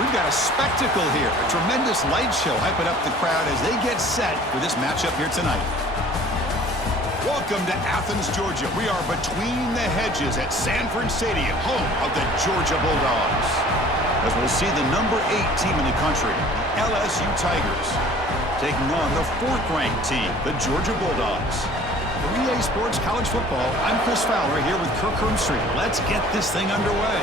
We've got a spectacle here, a tremendous light show hyping up the crowd as they get set for this matchup here tonight. Welcome to Athens, Georgia. We are between the hedges at Sanford Stadium, home of the Georgia Bulldogs. As we'll see the #8 team in the country, the LSU Tigers, taking on the 4th-ranked team, the Georgia Bulldogs. For EA Sports College Football, I'm Chris Fowler here with Kirk Hermstreet. Let's get this thing underway.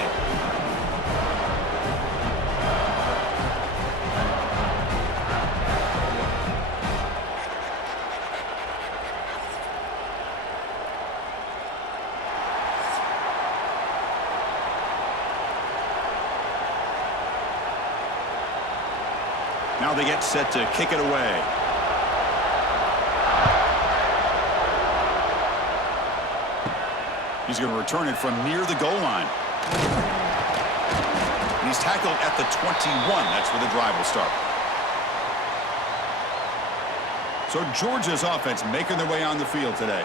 Now they get set to kick it away. He's going to return it from near the goal line. And he's tackled at the 21. That's where the drive will start. So Georgia's offense making their way on the field today.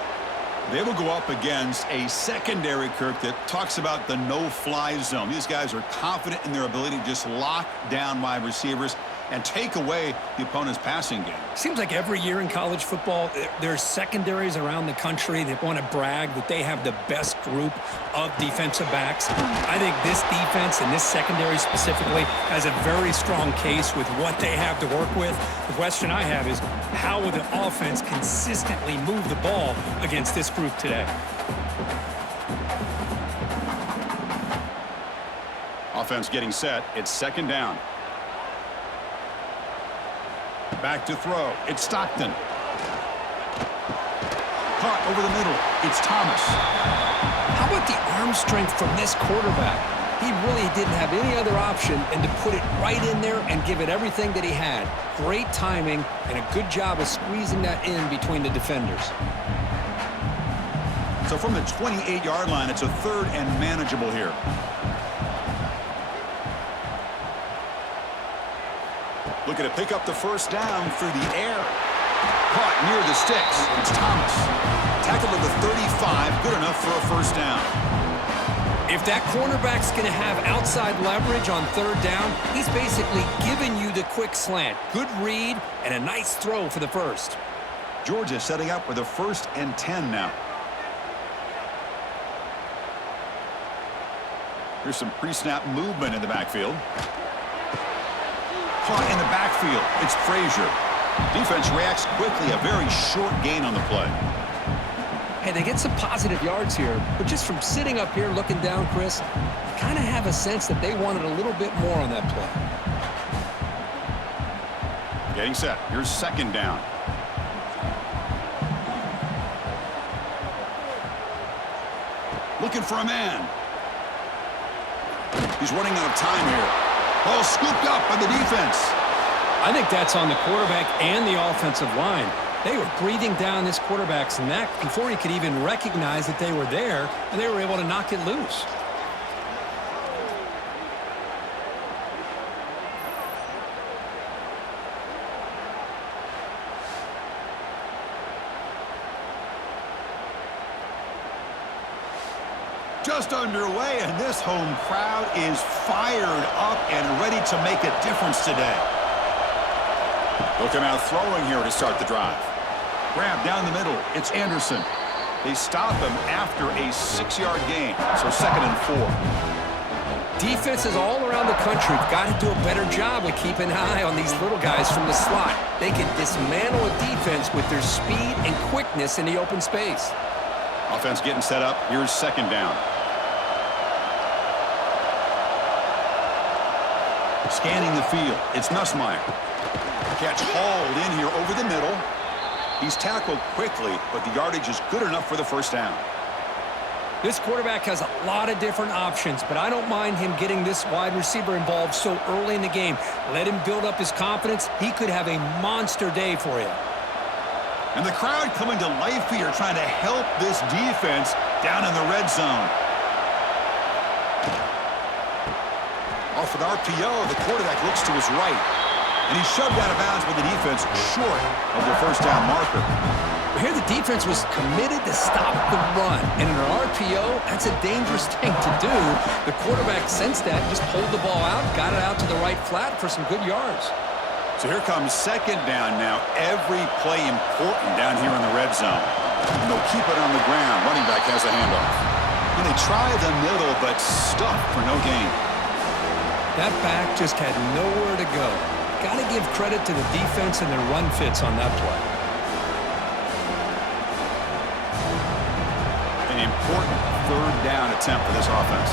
They will go up against a secondary, Kirk, that talks about the no-fly zone. These guys are confident in their ability to just lock down wide receivers and take away the opponent's passing game. Seems like every year in college football, there's secondaries around the country that want to brag that they have the best group of defensive backs. I think this defense and this secondary specifically has a very strong case with what they have to work with. The question I have is, how will the offense consistently move the ball against this group today? Offense getting set. It's 2nd down. Back to throw. It's Stockton. Caught over the middle. It's Thomas. How about the arm strength from this quarterback? He really didn't have any other option than to put it right in there and give it everything that he had. Great timing and a good job of squeezing that in between the defenders. So from the 28-yard line, it's a 3rd and manageable here. Looking to pick up the 1st down through the air. Caught near the sticks. It's Thomas. Tackled at the 35. Good enough for a 1st down. If that cornerback's going to have outside leverage on 3rd down, he's basically giving you the quick slant. Good read and a nice throw for the 1st. Georgia setting up with a 1st and 10 now. Here's some pre-snap movement in the backfield. Caught in the backfield. It's Frazier. Defense reacts quickly. A very short gain on the play. Hey, they get some positive yards here, but just from sitting up here looking down, Chris, you kind of have a sense that they wanted a little bit more on that play. Getting set. Here's 2nd down. Looking for a man. He's running out of time here. Ball scooped up by the defense. I think that's on the quarterback and the offensive line. They were breathing down this quarterback's neck before he could even recognize that they were there, and they were able to knock it loose. Just underway, and this home crowd is fired up and ready to make a difference today. Looking out throwing here to start the drive. Grab down the middle. It's Anderson. They stop him after a 6-yard gain, so 2nd and 4. Defenses all around the country have got to do a better job of keeping an eye on these little guys from the slot. They can dismantle a defense with their speed and quickness in the open space. Offense getting set up. Here's 2nd down. Scanning the field. It's Nussmeier. Catch hauled in here over the middle. He's tackled quickly, but the yardage is good enough for the 1st down. This quarterback has a lot of different options, but I don't mind him getting this wide receiver involved so early in the game. Let him build up his confidence. He could have a monster day for you. And the crowd coming to life here, trying to help this defense down in the red zone. Off with RPO, the quarterback looks to his right. And he's shoved out of bounds with the defense short of the 1st down marker. Here the defense was committed to stop the run. And in an RPO, that's a dangerous thing to do. The quarterback sensed that, just pulled the ball out, got it out to the right flat for some good yards. So here comes second down now. Every play important down here in the red zone. And they'll keep it on the ground. Running back has the handoff. And they try the middle, but stuffed for no gain. That back just had nowhere to go. Got to give credit to the defense and their run fits on that play. An important third down attempt for this offense.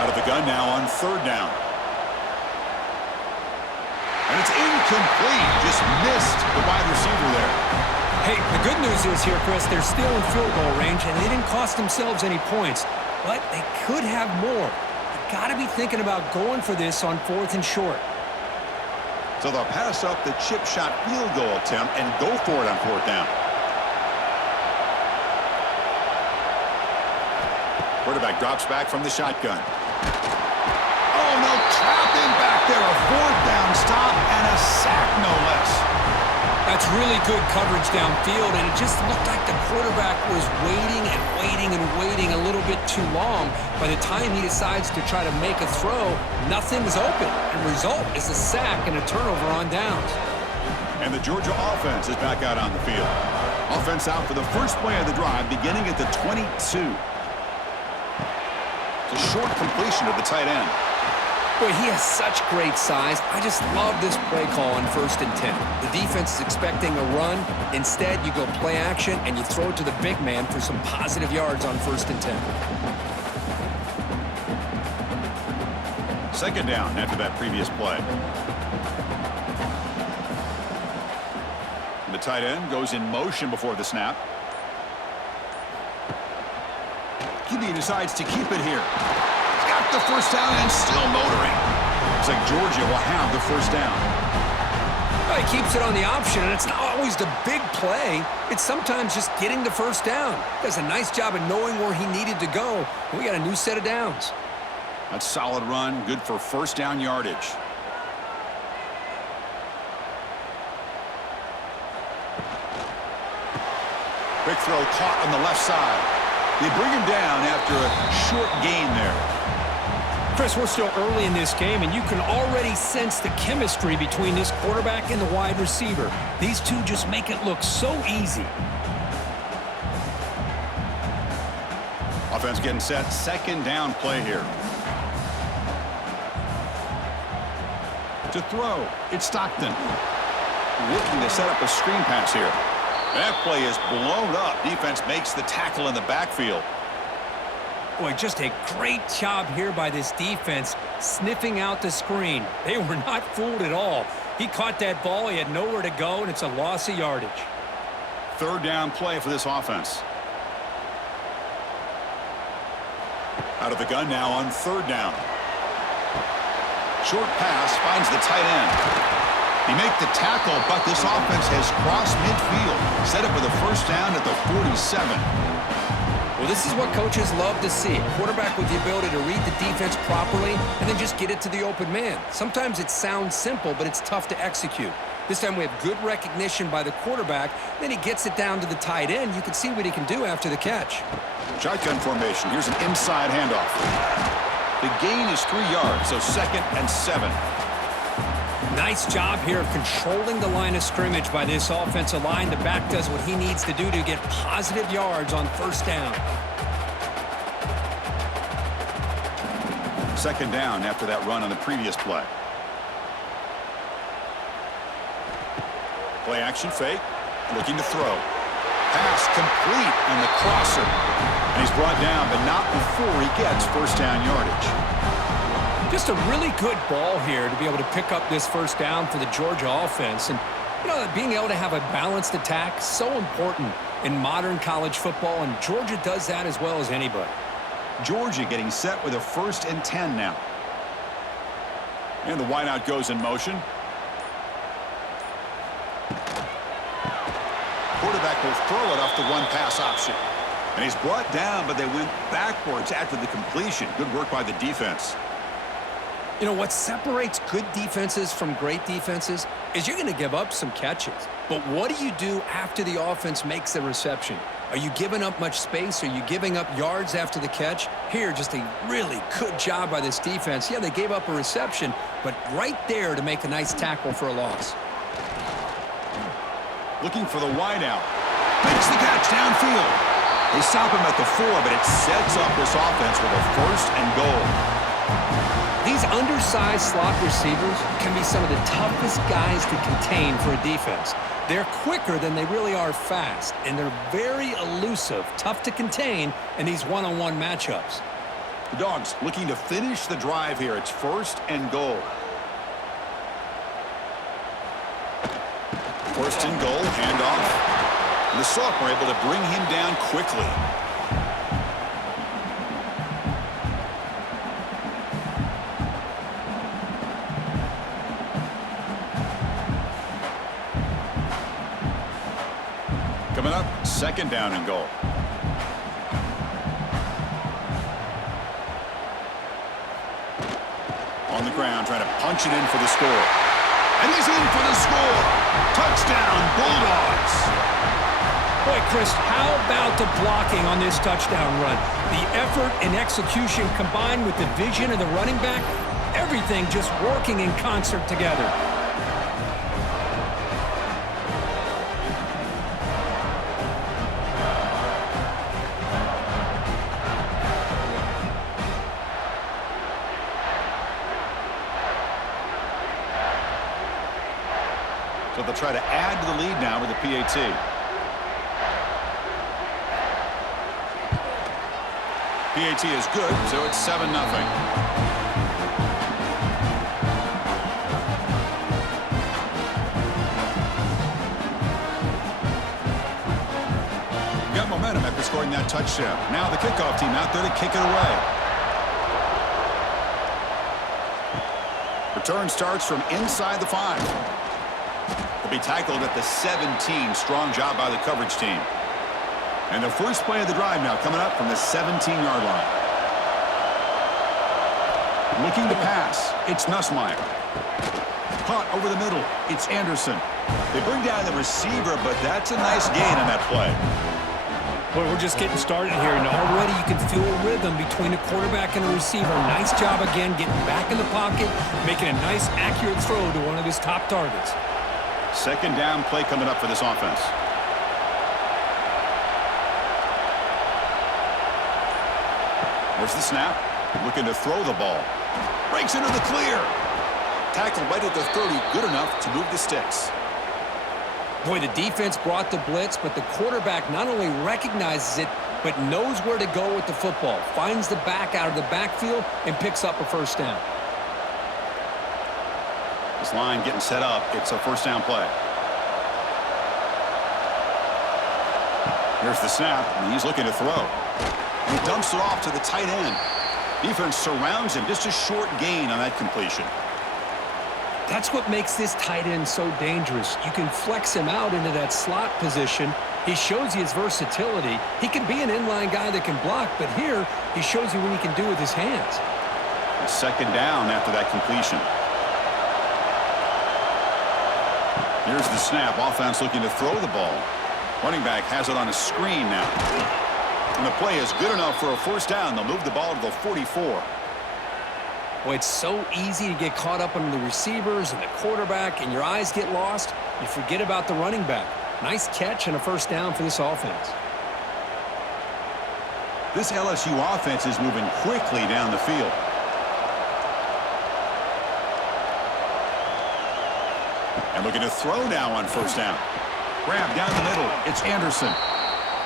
Out of the gun now on third down. And it's incomplete. Just missed the wide receiver there. Hey, the good news is here, Chris, they're still in field goal range, and they didn't cost themselves any points. But they could have more. You got to be thinking about going for this on 4th and short. So they'll pass up the chip shot field goal attempt and go for it on 4th down. Quarterback drops back from the shotgun. Oh, no, trapped in back there. A 4th down stop and a sack, no less. That's really good coverage downfield, and it just looked like the quarterback was waiting and waiting and waiting a little bit too long. By the time he decides to try to make a throw, nothing's open. And the result is a sack and a turnover on downs. And the Georgia offense is back out on the field. Offense out for the first play of the drive, beginning at the 22. It's a short completion of the tight end. Boy, he has such great size. I just love this play call on 1st and 10. The defense is expecting a run. Instead, you go play action, and you throw it to the big man for some positive yards on 1st and 10. Second down after that previous play. And the tight end goes in motion before the snap. QB decides to keep it here. Got the first down and still motoring. Looks like Georgia will have the first down. Well, he keeps it on the option, and it's not always the big play. It's sometimes just getting the first down. He does a nice job of knowing where he needed to go. We got a new set of downs. That's solid run, good for first down yardage. Quick throw caught on the left side. They bring him down after a short gain there. Chris, we're still early in this game, and you can already sense the chemistry between this quarterback and the wide receiver. These two just make it look so easy. Offense getting set. Second down play here. To throw, it's Stockton. Looking to set up a screen pass here. That play is blown up. Defense makes the tackle in the backfield. Boy, just a great job here by this defense, sniffing out the screen. They were not fooled at all. He caught that ball. He had nowhere to go, and it's a loss of yardage. Third down play for this offense. Out of the gun now on third down. Short pass finds the tight end. He make the tackle, but this offense has crossed midfield. Set up with a first down at the 47. Well, this is what coaches love to see. A quarterback with the ability to read the defense properly and then just get it to the open man. Sometimes it sounds simple, but it's tough to execute. This time we have good recognition by the quarterback. Then he gets it down to the tight end. You can see what he can do after the catch. Shotgun formation. Here's an inside handoff. The gain is 3 yards, so 2nd and 7. Nice job here of controlling the line of scrimmage by this offensive line. The back does what he needs to do to get positive yards on first down. Second down after that run on the previous play. Play action fake. Looking to throw. Pass complete on the crosser. And he's brought down, but not before he gets first down yardage. Just a really good ball here to be able to pick up this first down for the Georgia offense. And, you know, being able to have a balanced attack is so important in modern college football, and Georgia does that as well as anybody. Georgia getting set with a 1st and 10 now. And the wideout goes in motion. Quarterback will throw it off the one-pass option. And he's brought down, but they went backwards after the completion. Good work by the defense. You know, what separates good defenses from great defenses is you're going to give up some catches. But what do you do after the offense makes the reception? Are you giving up much space? Are you giving up yards after the catch? Here, just a really good job by this defense. Yeah, they gave up a reception, but right there to make a nice tackle for a loss. Looking for the wide out. Makes the catch downfield. They stop him at the 4, but it sets up this offense with a 1st and goal. These undersized slot receivers can be some of the toughest guys to contain for a defense. They're quicker than they really are fast, and they're very elusive, tough to contain in these one-on-one matchups. The Dogs looking to finish the drive here. It's 1st and goal. 1st and goal, handoff. And the sophomore able to bring him down quickly. Coming up, 2nd down and goal. On the ground, trying to punch it in for the score. And he's in for the score. Touchdown, Bulldogs. Boy, Chris, how about the blocking on this touchdown run? The effort and execution combined with the vision of the running back, everything just working in concert together. So they'll try to add to the lead now with the PAT. PAT is good, so it's 7-0. Got momentum after scoring that touchdown. Now the kickoff team out there to kick it away. Return starts from inside the 5. Be tackled at the 17. Strong job by the coverage team. And the first play of the drive now coming up from the 17-yard line. Looking to pass. It's Nussmeier. Caught over the middle. It's Anderson. They bring down the receiver, but that's a nice gain on that play. Well, we're just getting started here, and already you can feel a rhythm between a quarterback and a receiver. Nice job again getting back in the pocket, making a nice, accurate throw to one of his top targets. 2nd down play coming up for this offense. There's the snap. Looking to throw the ball. Breaks into the clear. Tackle right at the 30. Good enough to move the sticks. Boy, the defense brought the blitz, but the quarterback not only recognizes it, but knows where to go with the football. Finds the back out of the backfield and picks up a 1st down. This line getting set up. It's a 1st down play. Here's the snap, and he's looking to throw. And he dumps it off to the tight end. Defense surrounds him. Just a short gain on that completion. That's what makes this tight end so dangerous. You can flex him out into that slot position. He shows you his versatility. He can be an inline guy that can block, but here he shows you what he can do with his hands. 2nd down after that completion. Here's the snap. Offense looking to throw the ball. Running back has it on a screen now. And the play is good enough for a 1st down. They'll move the ball to the 44. Boy, it's so easy to get caught up on the receivers and the quarterback, and your eyes get lost. You forget about the running back. Nice catch and a 1st down for this offense. This LSU offense is moving quickly down the field. And looking to throw now on 1st down. Grab down the middle. It's Anderson.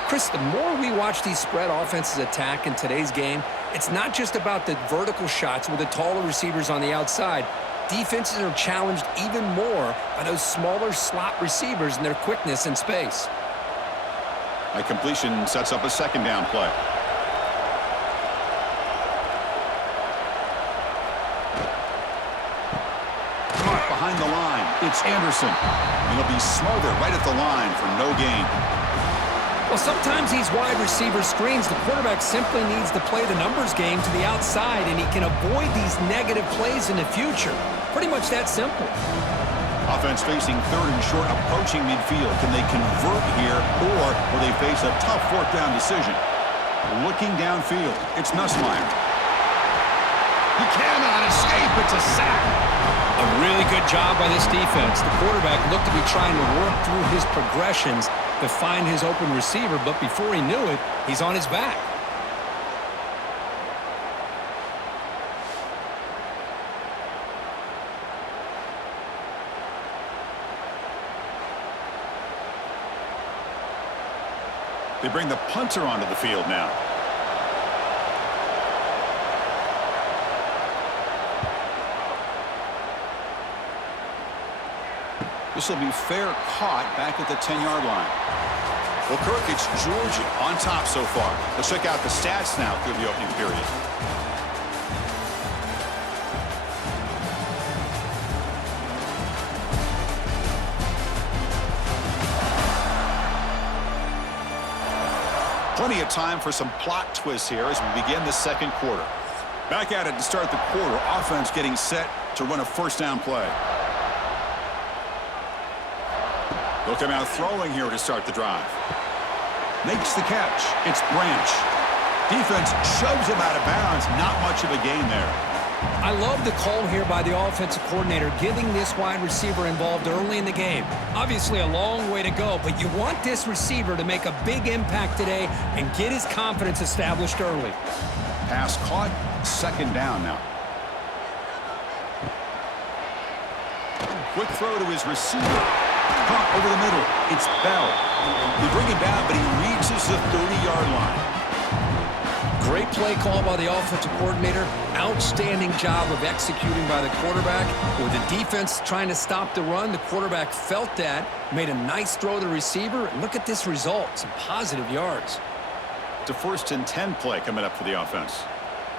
Chris, the more we watch these spread offenses attack in today's game, it's not just about the vertical shots with the taller receivers on the outside. Defenses are challenged even more by those smaller slot receivers and their quickness in space. That completion sets up a 2nd down play. Behind the line, it's Anderson. And he'll be smothered right at the line for no gain. Well, sometimes these wide receiver screens, the quarterback simply needs to play the numbers game to the outside, and he can avoid these negative plays in the future. Pretty much that simple. Offense facing third and short, approaching midfield. Can they convert here, or will they face a tough fourth down decision? Looking downfield, it's Nussmeier. He cannot escape. It's a sack. A really good job by this defense. The quarterback looked to be trying to work through his progressions to find his open receiver, but before he knew it, he's on his back. They bring the punter onto the field now. This will be fair caught back at the 10-yard line. Well, Kirk, it's Georgia on top so far. Let's check out the stats now through the opening period. Plenty of time for some plot twists here as we begin the second quarter. Back at it to start the quarter. Offense getting set to run a first down play. They'll come out throwing here to start the drive. Makes the catch. It's Branch. Defense shoves him out of bounds. Not much of a gain there. I love the call here by the offensive coordinator, getting this wide receiver involved early in the game. Obviously a long way to go, but you want this receiver to make a big impact today and get his confidence established early. Pass caught. Second down now. Quick throw to his receiver. Caught over the middle. It's Bell. They bring him down, but he reaches the 30-yard line. Great play call by the offensive coordinator. Outstanding job of executing by the quarterback. With the defense trying to stop the run, the quarterback felt that, made a nice throw to the receiver. And look at this result, some positive yards. It's a 1st and 10 play coming up for the offense.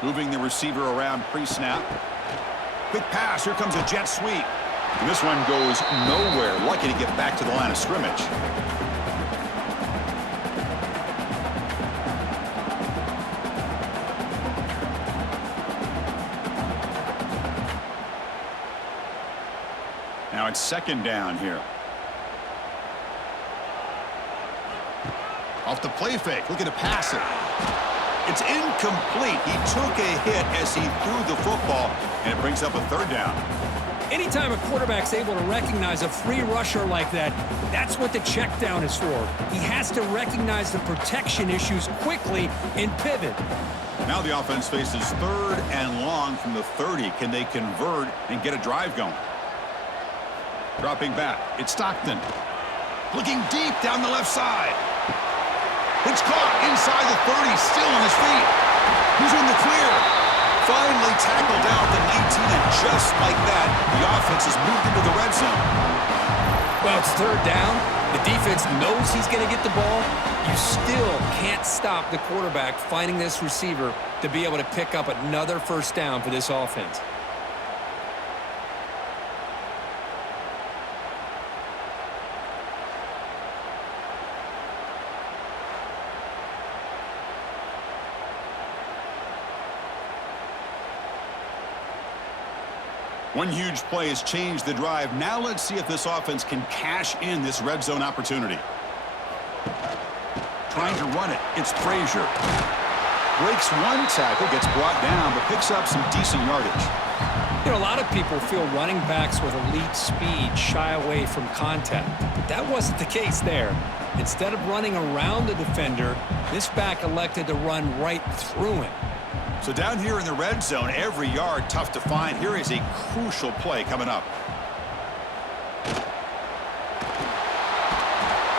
Moving the receiver around pre-snap. Quick pass. Here comes a jet sweep. And this one goes nowhere. Lucky to get back to the line of scrimmage. Now it's second down here. Off the play fake. Looking to pass it. It's incomplete. He took a hit as he threw the football, and it brings up a third down. Anytime a quarterback's able to recognize a free rusher like that, that's what the check down is for. He has to recognize the protection issues quickly and pivot. Now the offense faces third and long from the 30. Can they convert and get a drive going? Dropping back. It's Stockton. Looking deep down the left side. It's caught inside the 30. Still on his feet. He's in the clear. Finally tackled down at the 19, and just like that, the offense has moved into the red zone. Well, it's third down. The defense knows he's going to get the ball. You still can't stop the quarterback finding this receiver to be able to pick up another first down for this offense. One huge play has changed the drive. Now let's see if this offense can cash in this red zone opportunity. Trying to run it. It's Frazier. Breaks one tackle, gets brought down, but picks up some decent yardage. You know, a lot of people feel running backs with elite speed shy away from contact. But that wasn't the case there. Instead of running around the defender, this back elected to run right through him. So down here in the red zone, every yard tough to find. Here is a crucial play coming up.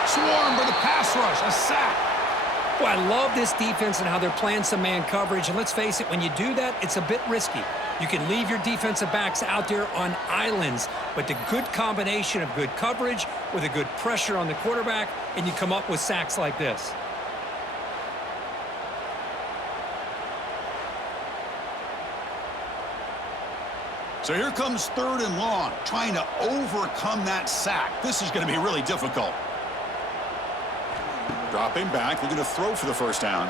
Swarm for the pass rush, a sack. Well, I love this defense and how they're playing some man coverage. And let's face it, when you do that, it's a bit risky. You can leave your defensive backs out there on islands, but the good combination of good coverage with a good pressure on the quarterback, and you come up with sacks like this. So here comes third and long, trying to overcome that sack. This is going to be really difficult. Dropping back, looking to throw for the first down.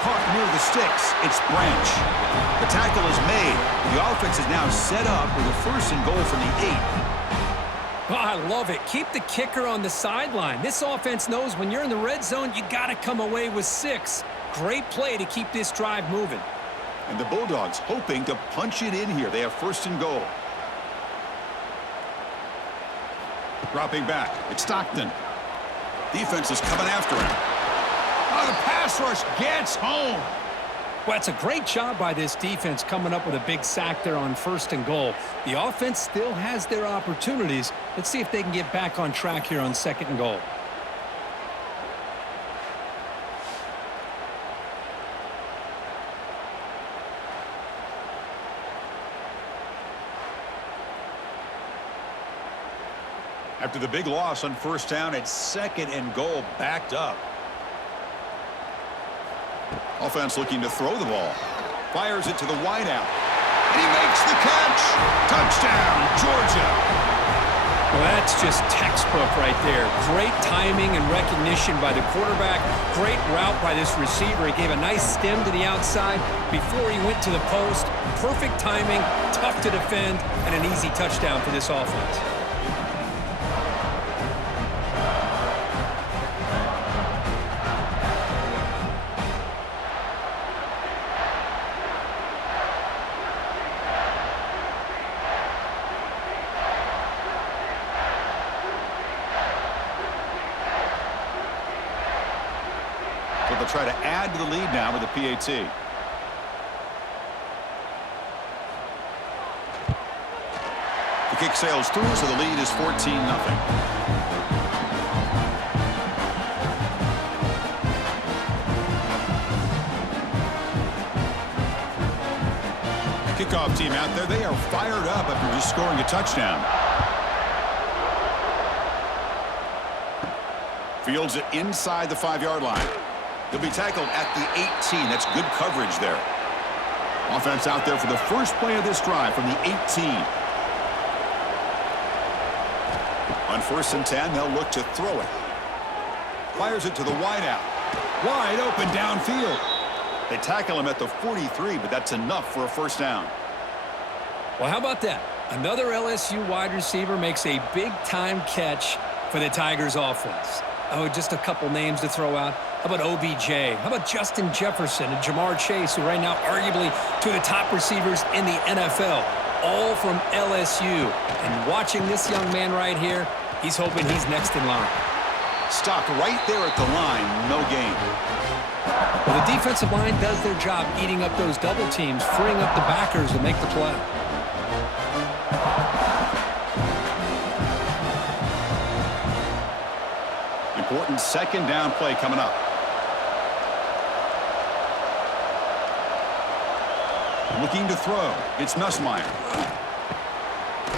Caught near the sticks. It's Branch. The tackle is made. The offense is now set up with a 1st and goal from the 8. Oh, I love it. Keep the kicker on the sideline. This offense knows when you're in the red zone, you got to come away with 6. Great play to keep this drive moving. And the Bulldogs hoping to punch it in here. They have 1st and goal. Dropping back. It's Stockton. Defense is coming after him. Oh, the pass rush gets home. Well, it's a great job by this defense coming up with a big sack there on 1st and goal. The offense still has their opportunities. Let's see if they can get back on track here on 2nd and goal. After the big loss on 1st down, it's 2nd and goal backed up. Offense looking to throw the ball. Fires it to the wideout. And he makes the catch. Touchdown, Georgia. Well, that's just textbook right there. Great timing and recognition by the quarterback. Great route by this receiver. He gave a nice stem to the outside before he went to the post. Perfect timing, tough to defend, and an easy touchdown for this offense. They'll try to add to the lead now with the PAT. The kick sails through, so the lead is 14-0. Kickoff team out there. They are fired up after just scoring a touchdown. Fields it inside the 5-yard line. He'll be tackled at the 18. That's good coverage there. Offense out there for the first play of this drive from the 18. On 1st and 10, they'll look to throw it. Fires it to the wideout. Wide open downfield. They tackle him at the 43, but that's enough for a 1st down. Well, how about that? Another LSU wide receiver makes a big-time catch for the Tigers offense. Oh, just a couple names to throw out. How about OBJ? How about Justin Jefferson and Jamar Chase, who right now arguably two of the top receivers in the NFL, all from LSU. And watching this young man right here, he's hoping he's next in line. Stopped right there at the line, no gain. Well, the defensive line does their job eating up those double teams, freeing up the backers to make the play. Important 2nd down play coming up. Looking to throw. It's Nussmeier.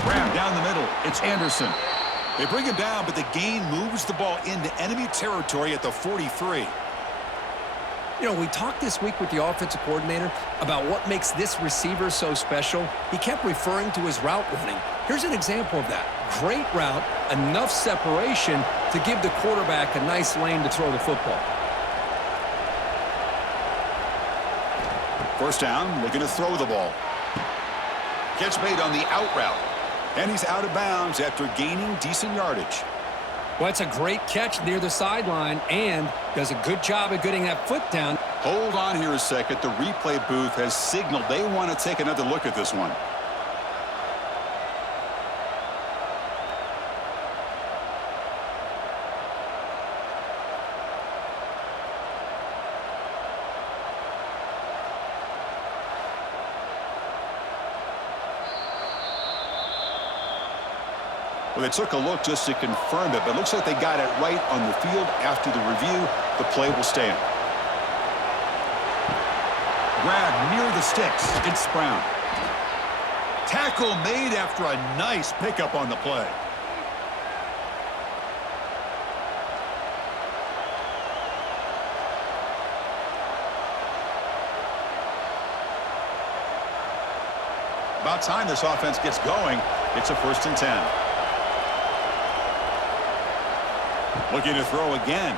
Grab down the middle. It's Anderson. They bring him down, but the gain moves the ball into enemy territory at the 43. You know, we talked this week with the offensive coordinator about what makes this receiver so special. He kept referring to his route running. Here's an example of that. Great route, enough separation to give the quarterback a nice lane to throw the football. 1st down, looking to throw the ball. Catch made on the out route. And he's out of bounds after gaining decent yardage. Well, that's a great catch near the sideline and does a good job of getting that foot down. Hold on here a second. The replay booth has signaled they want to take another look at this one. Well, they took a look just to confirm it, but it looks like they got it right on the field. After the review, the play will stand. Grab near the sticks. It's Brown. Tackle made after a nice pickup on the play. About time this offense gets going. It's a 1st and 10. Looking to throw again.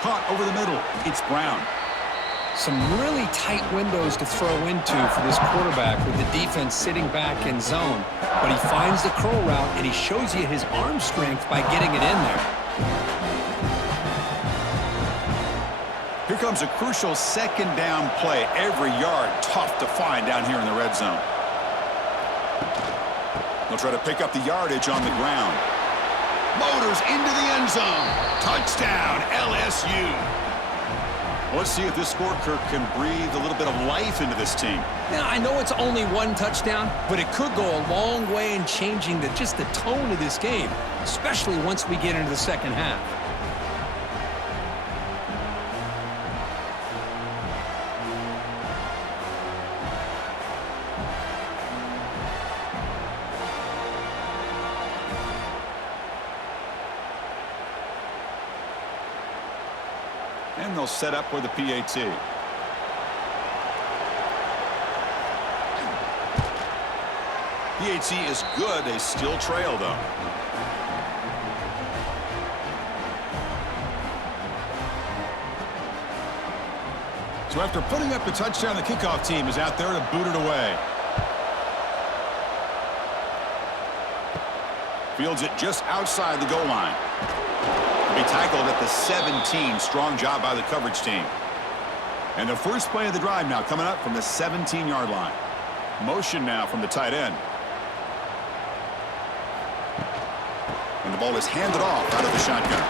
Caught over the middle. It's Brown. Some really tight windows to throw into for this quarterback with the defense sitting back in zone. But he finds the curl route, and he shows you his arm strength by getting it in there. Here comes a crucial second down play. Every yard tough to find down here in the red zone. They'll try to pick up the yardage on the ground. Motors into the end zone. Touchdown, LSU. Let's see if this scorecard can breathe a little bit of life into this team. Now, I know it's only one touchdown, but it could go a long way in changing just the tone of this game, especially once we get into the second half. And they'll set up for the PAT. PAT is good. They still trail, though. So after putting up the touchdown, the kickoff team is out there to boot it away. Fields it just outside the goal line. Be tackled at the 17. Strong job by the coverage team. And the first play of the drive now coming up from the 17-yard line. Motion now from the tight end. And the ball is handed off out of the shotgun.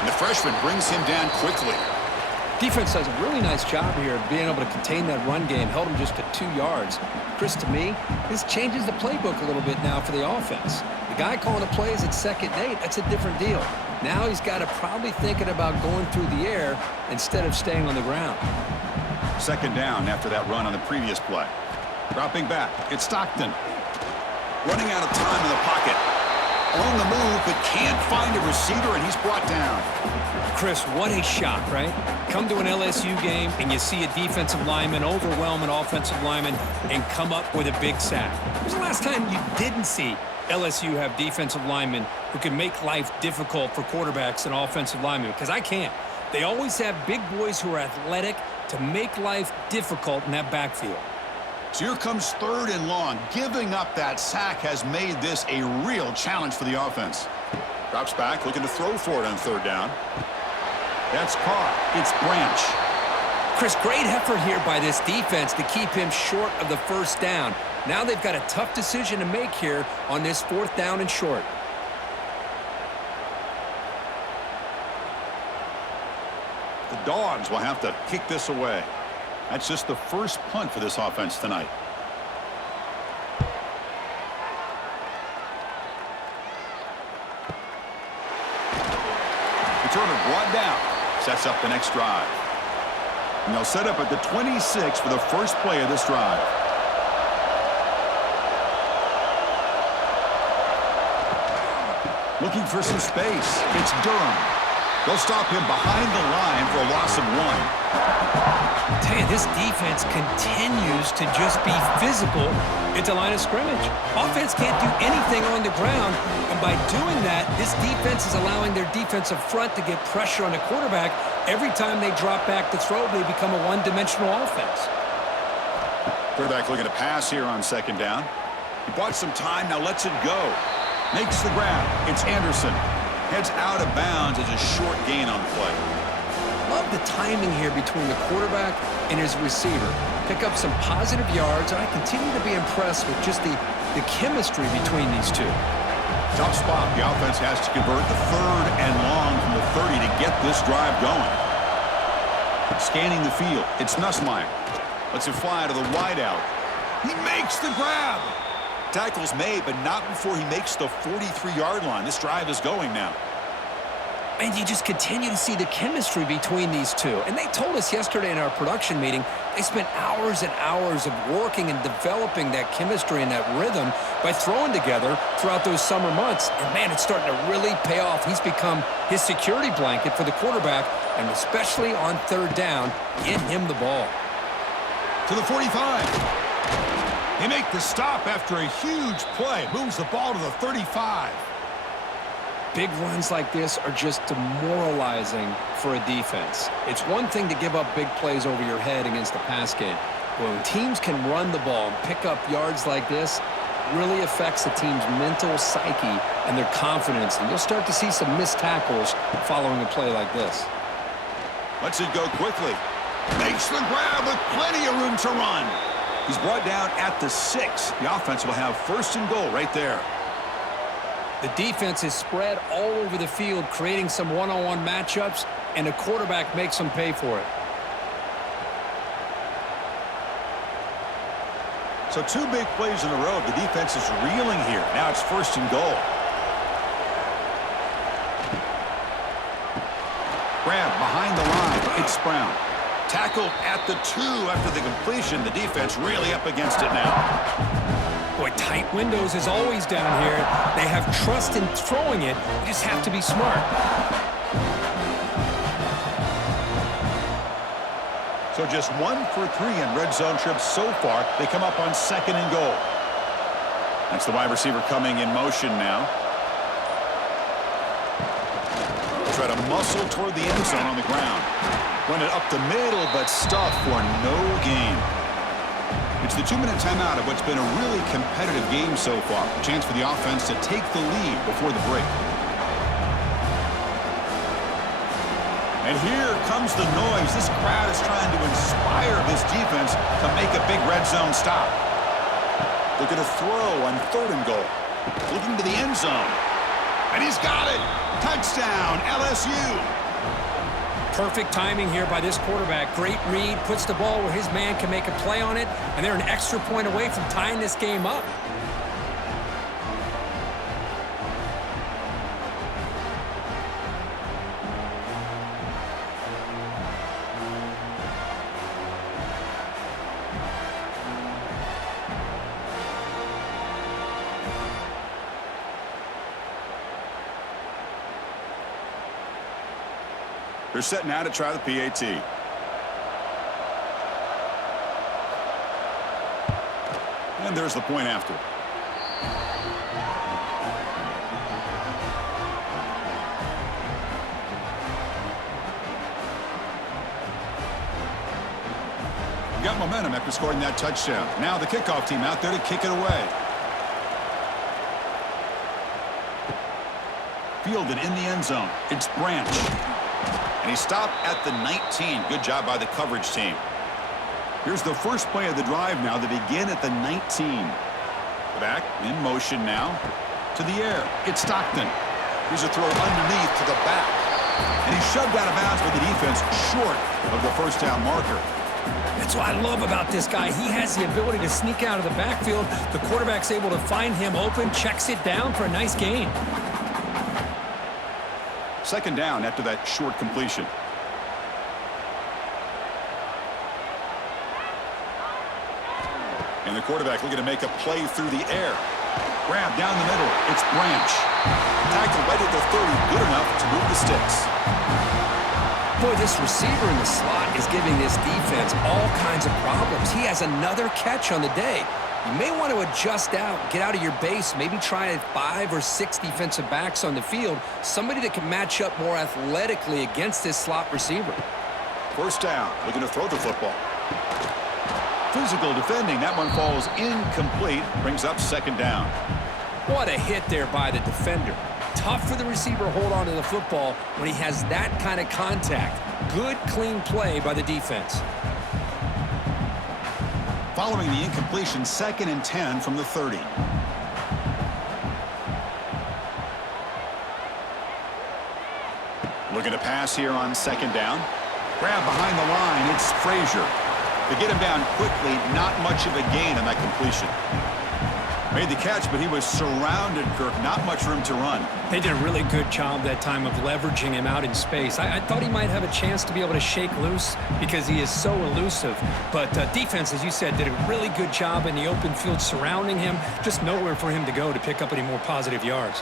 And the freshman brings him down quickly. Defense does a really nice job here of being able to contain that run game. Held him just at 2 yards. Chris, to me, this changes the playbook a little bit now for the offense. The guy calling the plays at 2nd and 8, that's a different deal. Now he's got to probably thinking about going through the air instead of staying on the ground. Second down after that run on the previous play. Dropping back, it's Stockton. Running out of time in the pocket. On the move, but can't find a receiver, and he's brought down. Chris, what a shock, right? Come to an LSU game, and you see a defensive lineman overwhelm an offensive lineman and come up with a big sack. When was the last time you didn't see LSU have defensive linemen who can make life difficult for quarterbacks and offensive linemen? Because I can't. They always have big boys who are athletic to make life difficult in that backfield. So here comes 3rd and long. Giving up that sack has made this a real challenge for the offense. Drops back, looking to throw for it on 3rd down. That's caught. It's Branch. Chris, great effort here by this defense to keep him short of the 1st down. Now they've got a tough decision to make here on this 4th down and short. The Dogs will have to kick this away. That's just the first punt for this offense tonight. Returner brought down. Sets up the next drive. And they'll set up at the 26 for the first play of this drive. Looking for some space. It's Durham. They'll stop him behind the line for a loss of 1. Tell you, this defense continues to just be physical at the line of scrimmage. Offense can't do anything on the ground, and by doing that, this defense is allowing their defensive front to get pressure on the quarterback. Every time they drop back to throw, they become a one-dimensional offense. Quarterback looking to pass here on 2nd down. He bought some time, now lets it go. Makes the grab. It's Anderson. Heads out of bounds as a short gain on the play. Love the timing here between the quarterback and his receiver. Pick up some positive yards, and I continue to be impressed with just the chemistry between these two. Tough spot. The offense has to convert the 3rd and long from the 30 to get this drive going. Scanning the field. It's Nussmeier. Lets it fly to the wideout. He makes the grab. Tackle's made, but not before he makes the 43-yard line. This drive is going now. And you just continue to see the chemistry between these two. And they told us yesterday in our production meeting, they spent hours and hours of working and developing that chemistry and that rhythm by throwing together throughout those summer months. And, man, it's starting to really pay off. He's become his security blanket for the quarterback, and especially on 3rd down, get him the ball. To the 45. They make the stop after a huge play. Moves the ball to the 35. Big runs like this are just demoralizing for a defense. It's one thing to give up big plays over your head against the pass game. When teams can run the ball and pick up yards like this, it really affects the team's mental psyche and their confidence. And you'll start to see some missed tackles following a play like this. Lets it go quickly. Makes the grab with plenty of room to run. He's brought down at the 6. The offense will have 1st and goal right there. The defense is spread all over the field, creating some one-on-one matchups, and the quarterback makes them pay for it. So 2 big plays in a row. The defense is reeling here. Now it's 1st and goal. Grab behind the line. It's Brown. Tackled at the 2 after the completion. The defense really up against it now. Boy, tight windows is always down here. They have trust in throwing it. You just have to be smart. So just 1 for 3 in red zone trips so far. They come up on 2nd and goal. That's the wide receiver coming in motion now. Try to muscle toward the end zone on the ground. Run it up the middle, but stuffed for no gain. It's the 2-minute timeout of what's been a really competitive game so far. A chance for the offense to take the lead before the break. And here comes the noise. This crowd is trying to inspire this defense to make a big red zone stop. They're going to throw on 3rd and goal. Looking to the end zone. And he's got it. Touchdown, LSU. Perfect timing here by this quarterback. Great read, puts the ball where his man can make a play on it, and they're an extra point away from tying this game up. They're set now to try the PAT. And there's the point after. Got momentum after scoring that touchdown. Now the kickoff team out there to kick it away. Fielded in the end zone. It's Branch. And he stopped at the 19. Good job by the coverage team. Here's the first play of the drive now. They begin at the 19. Back in motion now to the air. It's Stockton. Here's a throw underneath to the back. And he's shoved out of bounds with the defense short of the first down marker. That's what I love about this guy. He has the ability to sneak out of the backfield. The quarterback's able to find him open, checks it down for a nice gain. 2nd down after that short completion. And the quarterback looking to make a play through the air. Grab down the middle. It's Branch. Tackled right at the 30. Good enough to move the sticks. Boy, this receiver in the slot is giving this defense all kinds of problems. He has another catch on the day. You may want to adjust out, get out of your base, maybe try 5 or 6 defensive backs on the field, somebody that can match up more athletically against this slot receiver. 1st down, looking to throw the football. Physical defending, that one falls incomplete, brings up 2nd down. What a hit there by the defender. Tough for the receiver to hold on to the football when he has that kind of contact. Good, clean play by the defense. Following the incompletion, 2nd and 10 from the 30. Looking to pass here on 2nd down. Grab behind the line. It's Frazier. They get him down quickly. Not much of a gain on that completion. Made the catch, but he was surrounded, Kirk. Not much room to run. They did a really good job that time of leveraging him out in space. I thought he might have a chance to be able to shake loose because he is so elusive. But defense, as you said, did a really good job in the open field surrounding him. Just nowhere for him to go to pick up any more positive yards.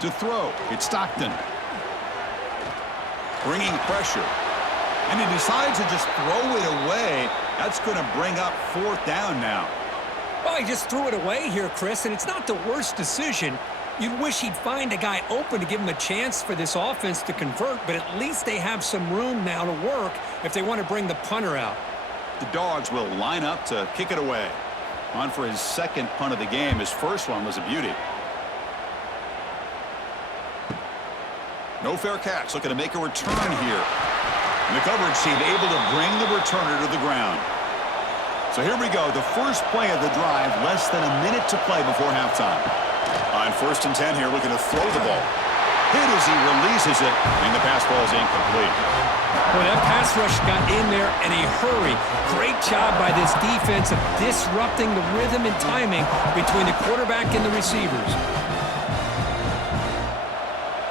To throw, it's Stockton. Bringing pressure. And he decides to just throw it away. That's going to bring up 4th down now. Well, he just threw it away here, Chris, and it's not the worst decision. You'd wish he'd find a guy open to give him a chance for this offense to convert, but at least they have some room now to work if they want to bring the punter out. The Dogs will line up to kick it away. On for his 2nd punt of the game. His first one was a beauty. No fair catch. Looking to make a return here. And the coverage team able to bring the returner to the ground. So here we go. The first play of the drive. Less than a minute to play before halftime. On 1st and 10 here, looking to throw the ball. Hit as he releases it, and the pass ball is incomplete. Well, that pass rush got in there in a hurry. Great job by this defense of disrupting the rhythm and timing between the quarterback and the receivers.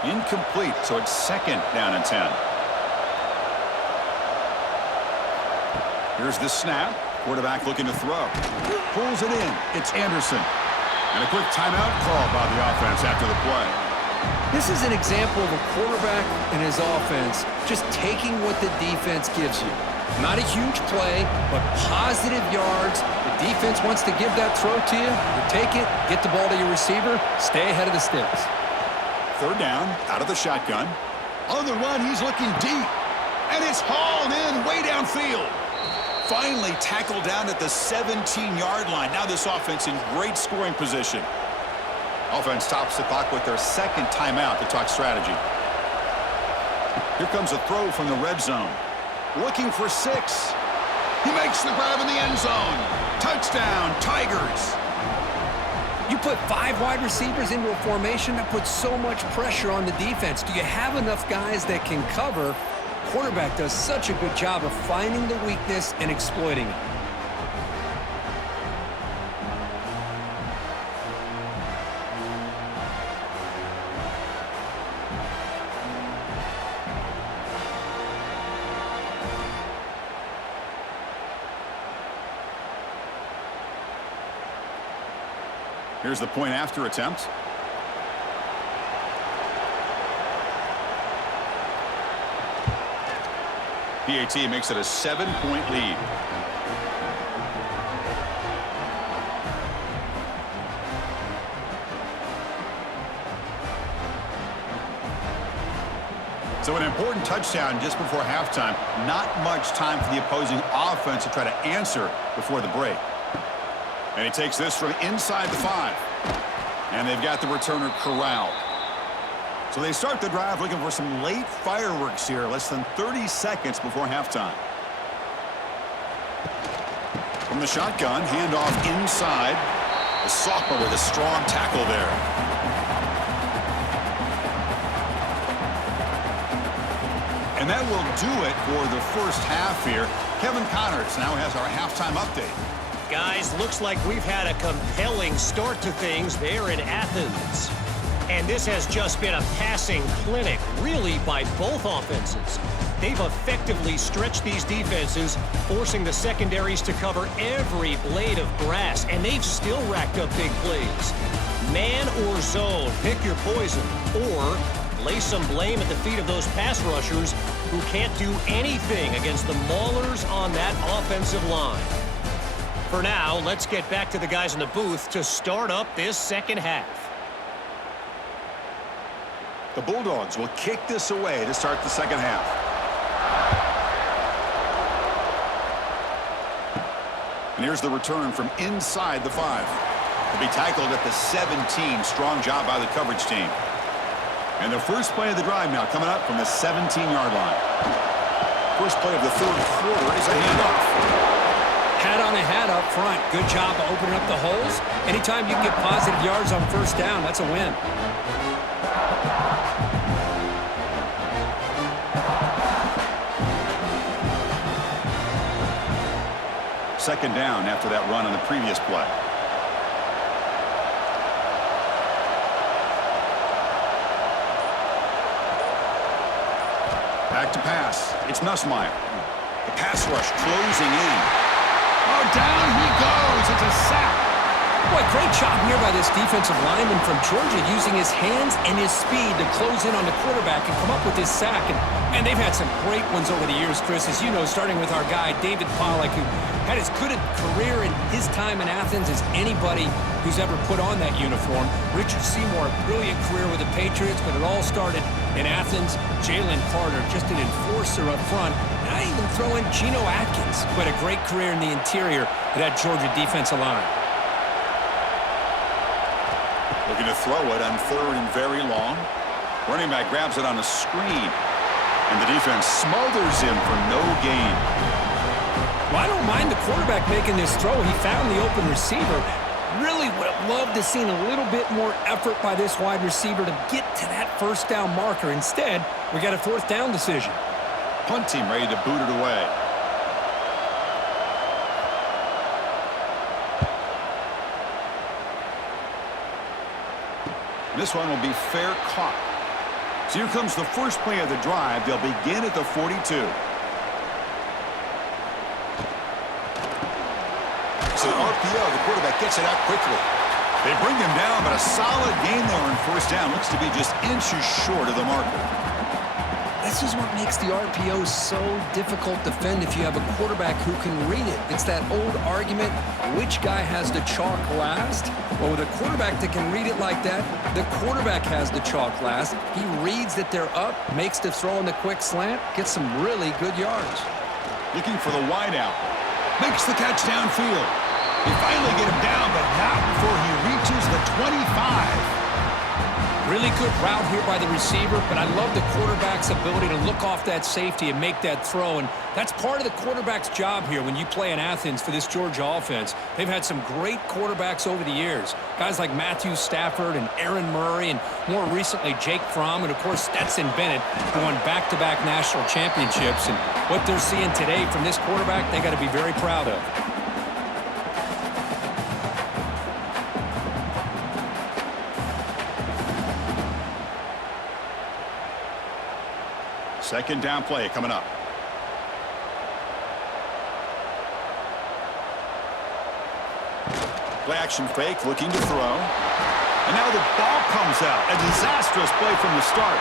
Incomplete, so it's 2nd down and 10. Here's the snap. Quarterback looking to throw. Pulls it in. It's Anderson. And a quick timeout call by the offense after the play. This is an example of a quarterback and his offense just taking what the defense gives you. Not a huge play, but positive yards. The defense wants to give that throw to you. You take it, get the ball to your receiver, stay ahead of the sticks. 3rd down, out of the shotgun. On the run, he's looking deep. And it's hauled in way downfield. Finally tackled down at the 17-yard line. Now this offense in great scoring position. Offense tops the clock with their 2nd timeout to talk strategy. Here comes a throw from the red zone. Looking for 6. He makes the grab in the end zone. Touchdown, Tigers. You put 5 wide receivers into a formation that puts so much pressure on the defense. Do you have enough guys that can cover? Quarterback does such a good job of finding the weakness and exploiting it. Here's the point after attempt. PAT makes it a 7-point lead. So an important touchdown just before halftime. Not much time for the opposing offense to try to answer before the break. And he takes this from inside the 5. And they've got the returner corralled. So they start the drive looking for some late fireworks here, less than 30 seconds before halftime. From the shotgun, handoff inside. The sophomore with a strong tackle there. And that will do it for the first half here. Kevin Connors now has our halftime update. Guys, looks like we've had a compelling start to things there in Athens. And this has just been a passing clinic, really, by both offenses. They've effectively stretched these defenses, forcing the secondaries to cover every blade of grass, and they've still racked up big plays. Man or zone, pick your poison, or lay some blame at the feet of those pass rushers who can't do anything against the maulers on that offensive line. For now, let's get back to the guys in the booth to start up this second half. The Bulldogs will kick this away to start the second half. And here's the return from inside the 5. To be tackled at the 17. Strong job by the coverage team. And the first play of the drive now coming up from the 17-yard line. First play of the third quarter is a handoff. Hat on a hat up front. Good job of opening up the holes. Anytime you can get positive yards on first down, that's a win. Second down after that run on the previous play. Back to pass. It's Nussmeier. The pass rush closing in. Oh, down he goes. It's a sack. Boy, great job here by this defensive lineman from Georgia using his hands and his speed to close in on the quarterback and come up with this sack. And they've had some great ones over the years, Chris, as you know, starting with our guy, David Pollack, who had as good a career in his time in Athens as anybody who's ever put on that uniform. Richard Seymour, a brilliant career with the Patriots, but it all started in Athens. Jalen Carter, just an enforcer up front. And I even throw in Geno Atkins, who had a great career in the interior of that Georgia defensive line. Looking to throw it on 3rd and very long. Running back grabs it on a screen. And the defense smothers him for no gain. Well, I don't mind the quarterback making this throw. He found the open receiver. Really would have loved to seen a little bit more effort by this wide receiver to get to that first down marker. Instead, we got a 4th down decision. Punt team ready to boot it away. This one will be fair caught. So here comes the first play of the drive. They'll begin at the 42. So RPO, the quarterback gets it out quickly. They bring him down, but a solid gain there on 1st down. Looks to be just inches short of the marker. This is what makes the RPO so difficult to defend if you have a quarterback who can read it. It's that old argument, which guy has the chalk last? Well, with a quarterback that can read it like that, the quarterback has the chalk last. He reads that they're up, makes the throw in the quick slant, gets some really good yards. Looking for the wideout. Makes the catch downfield. They finally get him down, but not before he reaches the 25. Really good route here by the receiver, but I love the quarterback's ability to look off that safety and make that throw. And that's part of the quarterback's job here when you play in Athens for this Georgia offense. They've had some great quarterbacks over the years. Guys like Matthew Stafford and Aaron Murray, and more recently Jake Fromm, and of course Stetson Bennett, who won back-to-back national championships. And what they're seeing today from this quarterback, they got to be very proud of. Second down play coming up. Play action fake, looking to throw. And now the ball comes out. A disastrous play from the start.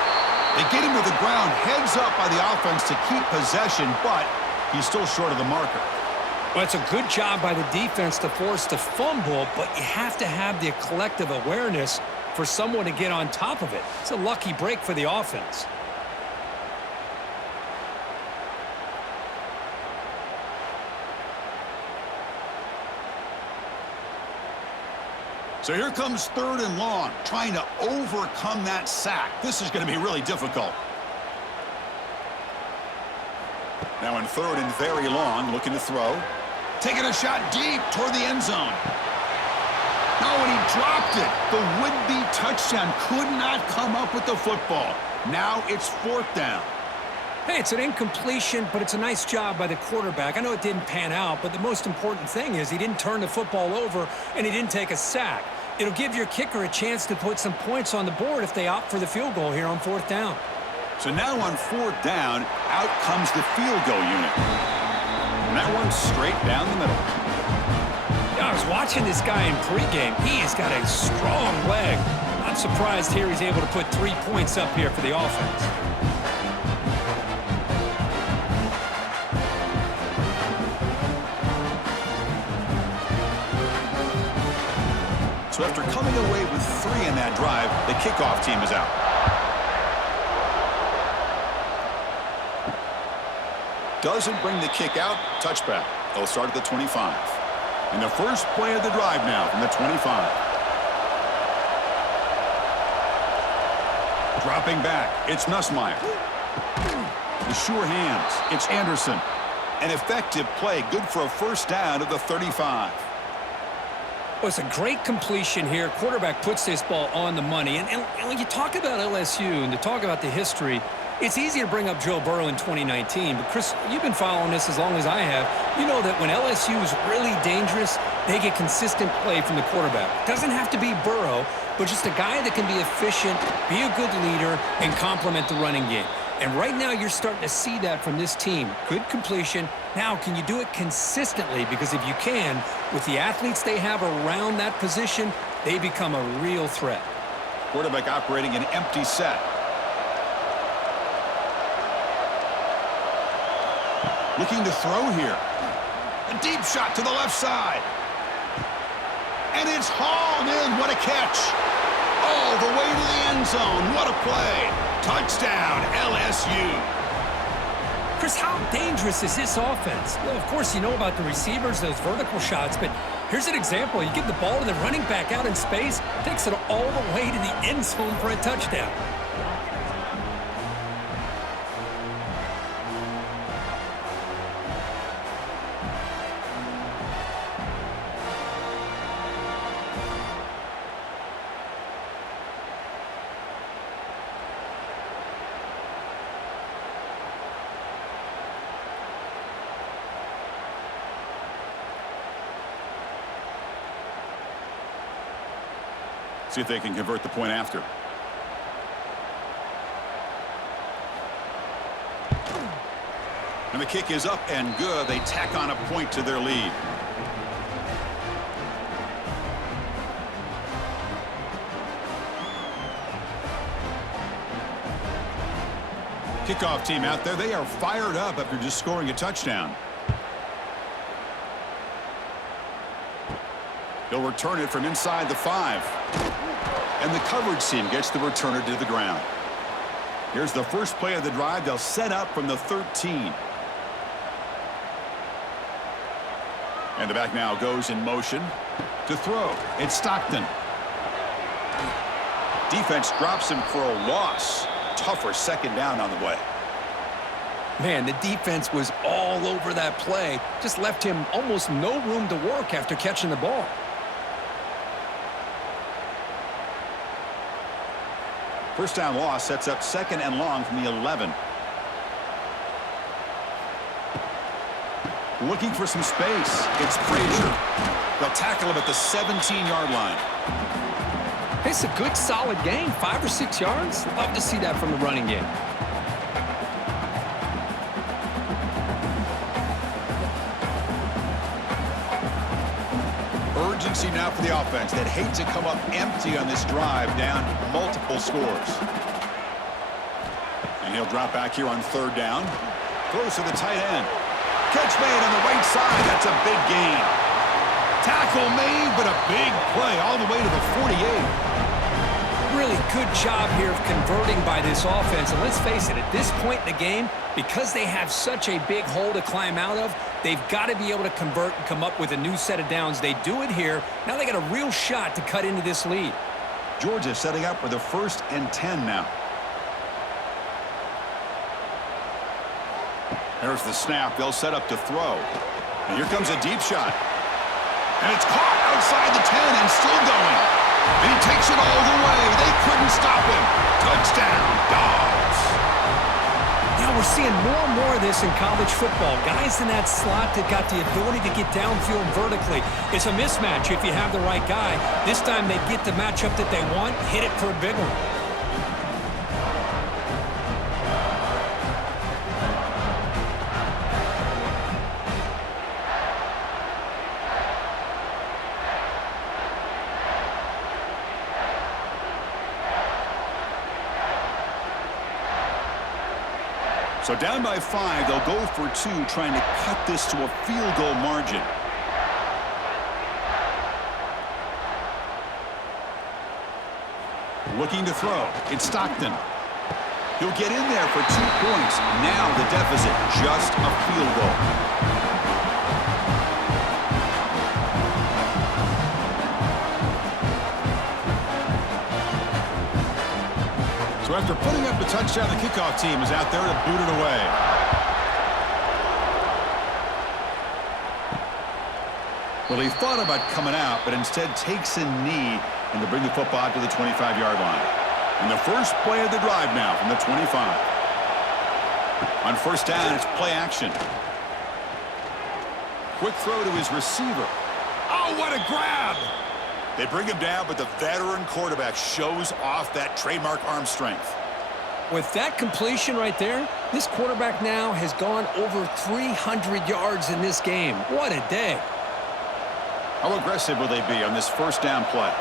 They get him to the ground, heads up by the offense to keep possession, but he's still short of the marker. Well, it's a good job by the defense to force the fumble, but you have to have the collective awareness for someone to get on top of it. It's a lucky break for the offense. So here comes 3rd and long, trying to overcome that sack. This is going to be really difficult. Now in 3rd and very long, looking to throw. Taking a shot deep toward the end zone. No, and he dropped it. The would-be touchdown could not come up with the football. Now it's 4th down. Hey, it's an incompletion, but it's a nice job by the quarterback. I know it didn't pan out, but the most important thing is he didn't turn the football over and he didn't take a sack. It'll give your kicker a chance to put some points on the board if they opt for the field goal here on 4th down. So now on 4th down, out comes the field goal unit. And that one's straight down the middle. Yeah, I was watching this guy in pregame. He has got a strong leg. I'm surprised here he's able to put 3 points up here for the offense. So after coming away with 3 in that drive, the kickoff team is out. Doesn't bring the kick out. Touchback. They'll start at the 25. And the first play of the drive now from the 25. Dropping back. It's Nussmeier. The sure hands. It's Anderson. An effective play. Good for a first down at the 35. Well, it's a great completion here. Quarterback puts this ball on the money. And when you talk about LSU and to talk about the history, it's easy to bring up Joe Burrow in 2019. But, Chris, you've been following this as long as I have. You know that when LSU is really dangerous, they get consistent play from the quarterback. Doesn't have to be Burrow, but just a guy that can be efficient, be a good leader, and complement the running game. And right now you're starting to see that from this team. Good completion. Now, can you do it consistently? Because if you can, with the athletes they have around that position, they become a real threat. Quarterback operating an empty set. Looking to throw here. A deep shot to the left side. And it's hauled in. What a catch. All the way to the end zone. What a play. Touchdown, LSU. Chris, how dangerous is this offense? Well, of course, you know about the receivers, those vertical shots, but here's an example. You give the ball to the running back out in space, takes it all the way to the end zone for a touchdown. See if they can convert the point after. And the kick is up and good. They tack on a point to their lead. Kickoff team out there. They are fired up after just scoring a touchdown. He'll return it from inside the 5. And the coverage team gets the returner to the ground. Here's the first play of the drive. They'll set up from the 13. And the back now goes in motion to throw. It's Stockton. Defense drops him for a loss. Tougher second down on the way. Man, the defense was all over that play. Just left him almost no room to work after catching the ball. First down loss sets up second and long from the 11. Looking for some space. It's Frazier. They'll tackle him at the 17-yard line. It's a good, solid gain. 5 or 6 yards. Love to see that from the running game. Urgency now for the offense. They'd hate to come up empty on this drive, down multiple scores. And he'll drop back here on third down. Throws to the tight end. Catch made on the right side. That's a big gain. Tackle made, but a big play all the way to the 48. Really good job here of converting by this offense. And let's face it, at this point in the game, because they have such a big hole to climb out of, they've got to be able to convert and come up with a new set of downs. They do it here. Now they got a real shot to cut into this lead. Georgia setting up for the 1st and 10 now. There's the snap. They'll set up to throw. And here comes a deep shot. And it's caught outside the 10 and still going. And he takes it all the way. They couldn't stop him. Touchdown, Dogs. Now we're seeing more and more of this in college football. Guys in that slot that got the ability to get downfield vertically. It's a mismatch if you have the right guy. This time they get the matchup that they want, hit it for a big one. So down by 5, they'll go for 2, trying to cut this to a field goal margin. Looking to throw. It's Stockton. He'll get in there for 2 points. Now the deficit, just a field goal. So after putting up the touchdown, the kickoff team is out there to boot it away. Well, he thought about coming out, but instead takes a knee and to bring the football to the 25-yard line. And the first play of the drive now from the 25. On first down, it's play action. Quick throw to his receiver. Oh, what a grab! They bring him down, but the veteran quarterback shows off that trademark arm strength. With that completion right there, this quarterback now has gone over 300 yards in this game. What a day. How aggressive will they be on this first down play?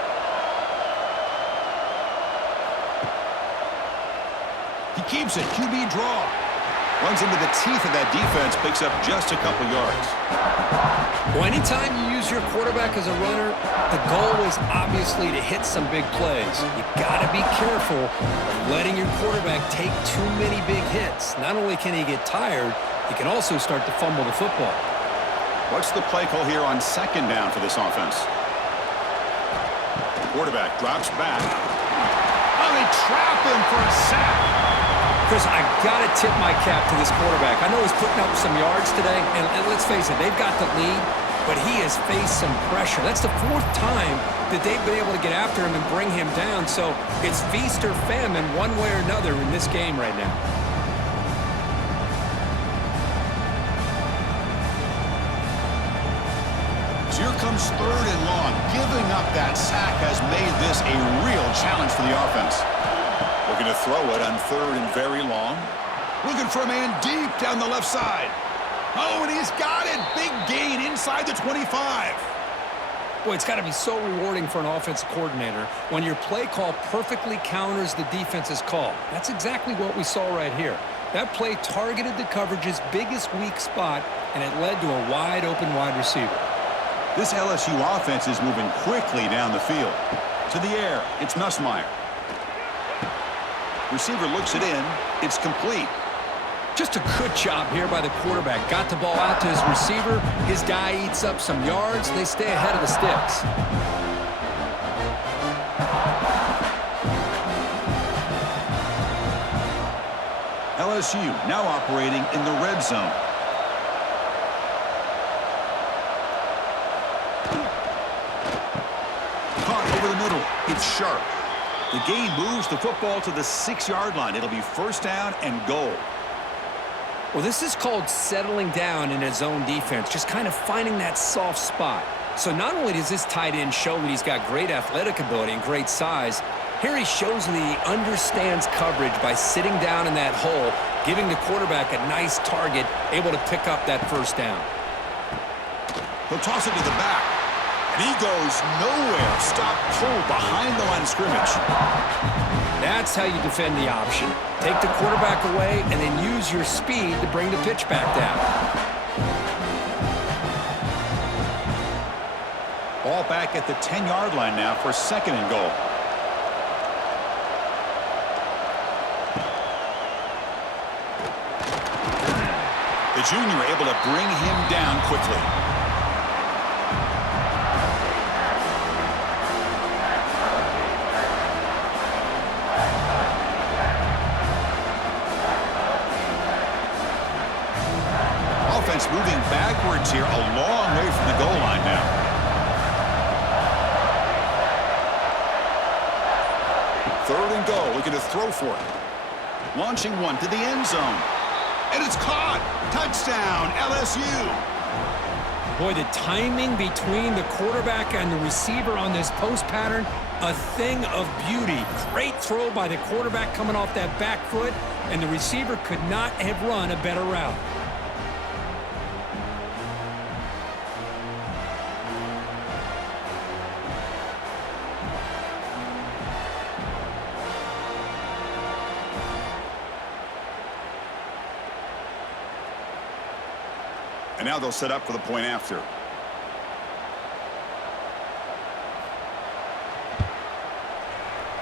He keeps it. QB draw. Runs into the teeth of that defense, picks up just a couple yards. Well, anytime you use your quarterback as a runner, the goal is obviously to hit some big plays. You got to be careful of letting your quarterback take too many big hits. Not only can he get tired, he can also start to fumble the football. What's the play call here on second down for this offense? Quarterback drops back. Oh, they trap him for a sack. Chris, I got to tip my cap to this quarterback. I know he's putting up some yards today, and let's face it, they've got the lead, but he has faced some pressure. That's the fourth time that they've been able to get after him and bring him down, so it's feast or famine one way or another in this game right now. So here comes third and long. Giving up that sack has made this a real challenge for the offense. Looking to throw it on third and very long. Looking for a man deep down the left side. Oh, and he's got it. Big gain inside the 25. Boy, it's got to be so rewarding for an offensive coordinator when your play call perfectly counters the defense's call. That's exactly what we saw right here. That play targeted the coverage's biggest weak spot, and it led to a wide-open wide receiver. This LSU offense is moving quickly down the field. To the air, it's Nussmeier. Receiver looks it in. It's complete. Just a good job here by the quarterback. Got the ball out to his receiver. His guy eats up some yards. They stay ahead of the sticks. LSU now operating in the red zone. Caught over the middle. It's sharp. The game moves the football to the 6-yard line. It'll be first down and goal. Well, this is called settling down in his zone defense, just kind of finding that soft spot. So not only does this tight end show that he's got great athletic ability and great size, here he shows that he understands coverage by sitting down in that hole, giving the quarterback a nice target, able to pick up that first down. He'll toss it to the back. And he goes nowhere. Stop pull behind the line of scrimmage. That's how you defend the option. Take the quarterback away and then use your speed to bring the pitch back down. Ball back at the 10-yard line now for second and goal. The junior able to bring him down quickly. Offense moving backwards here, a long way from the goal line now. Third and goal, looking to throw for it. Launching one to the end zone. And it's caught. Touchdown, LSU. Boy, the timing between the quarterback and the receiver on this post pattern, a thing of beauty. Great throw by the quarterback coming off that back foot, and the receiver could not have run a better route. And now they'll set up for the point after.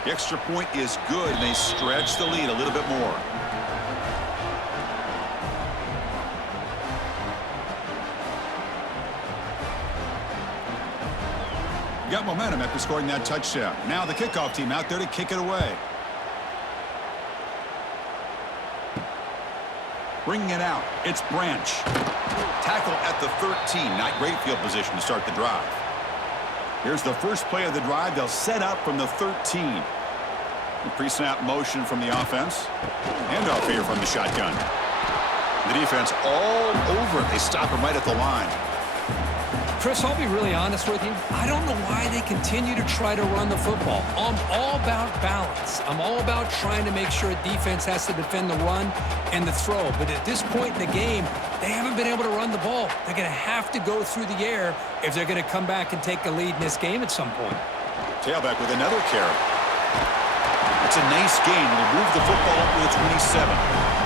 The extra point is good, and they stretch the lead a little bit more. Got momentum after scoring that touchdown. Now the kickoff team out there to kick it away. Bringing it out, it's Branch. Tackle at the 13. Not great field position to start the drive. Here's the first play of the drive. They'll set up from the 13. The pre-snap motion from the offense. Handoff here from the shotgun. The defense all over it. They stop him right at the line. Chris, I'll be really honest with you. I don't know why they continue to try to run the football. I'm all about balance. I'm all about trying to make sure defense has to defend the run and the throw. But at this point in the game, they haven't been able to run the ball. They're going to have to go through the air if they're going to come back and take a lead in this game at some point. Tailback with another carry. It's a nice gain. They'll move the football up to the 27.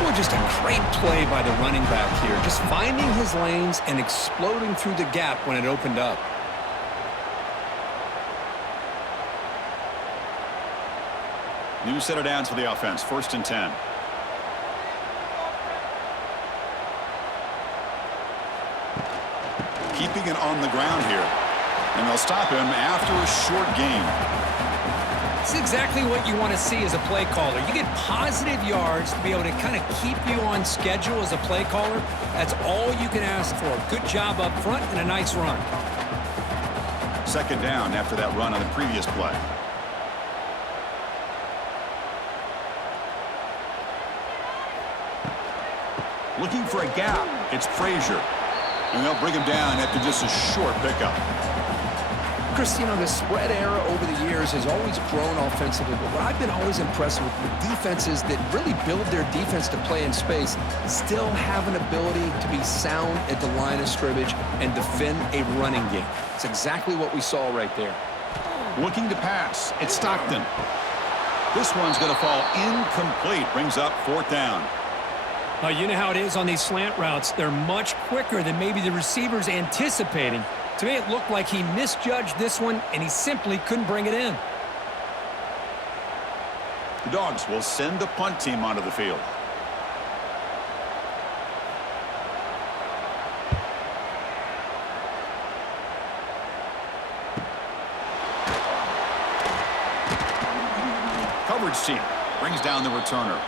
Well, just a great play by the running back here. Just finding his lanes and exploding through the gap when it opened up. New set of downs for the offense. 1st and 10. Keeping it on the ground here. And they'll stop him after a short gain. It's exactly what you want to see as a play caller. You get positive yards to be able to kind of keep you on schedule as a play caller. That's all you can ask for. Good job up front and a nice run. 2nd down after that run on the previous play. Looking for a gap. It's Frazier. And they'll bring him down after just a short pickup. Chris, you know, the spread era over the years has always grown offensively, but what I've been always impressed with defenses that really build their defense to play in space still have an ability to be sound at the line of scrimmage and defend a running game. It's exactly what we saw right there. Looking to pass. It's Stockton. This one's going to fall incomplete. Brings up 4th down. You know how it is on these slant routes. They're much quicker than maybe the receiver's anticipating. To me, it looked like he misjudged this one, and he simply couldn't bring it in. The Dogs will send the punt team onto the field. Coverage team brings down the returner.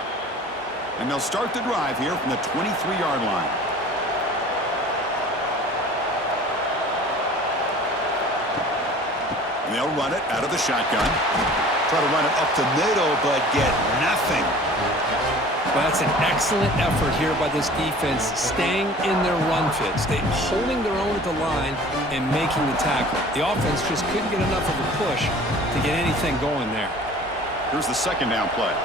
And they'll start the drive here from the 23-yard line. And they'll run it out of the shotgun. Try to run it up the middle, but get nothing. Well, that's an excellent effort here by this defense, staying in their run fits. They're holding their own at the line and making the tackle. The offense just couldn't get enough of a push to get anything going there. Here's the 2nd down play.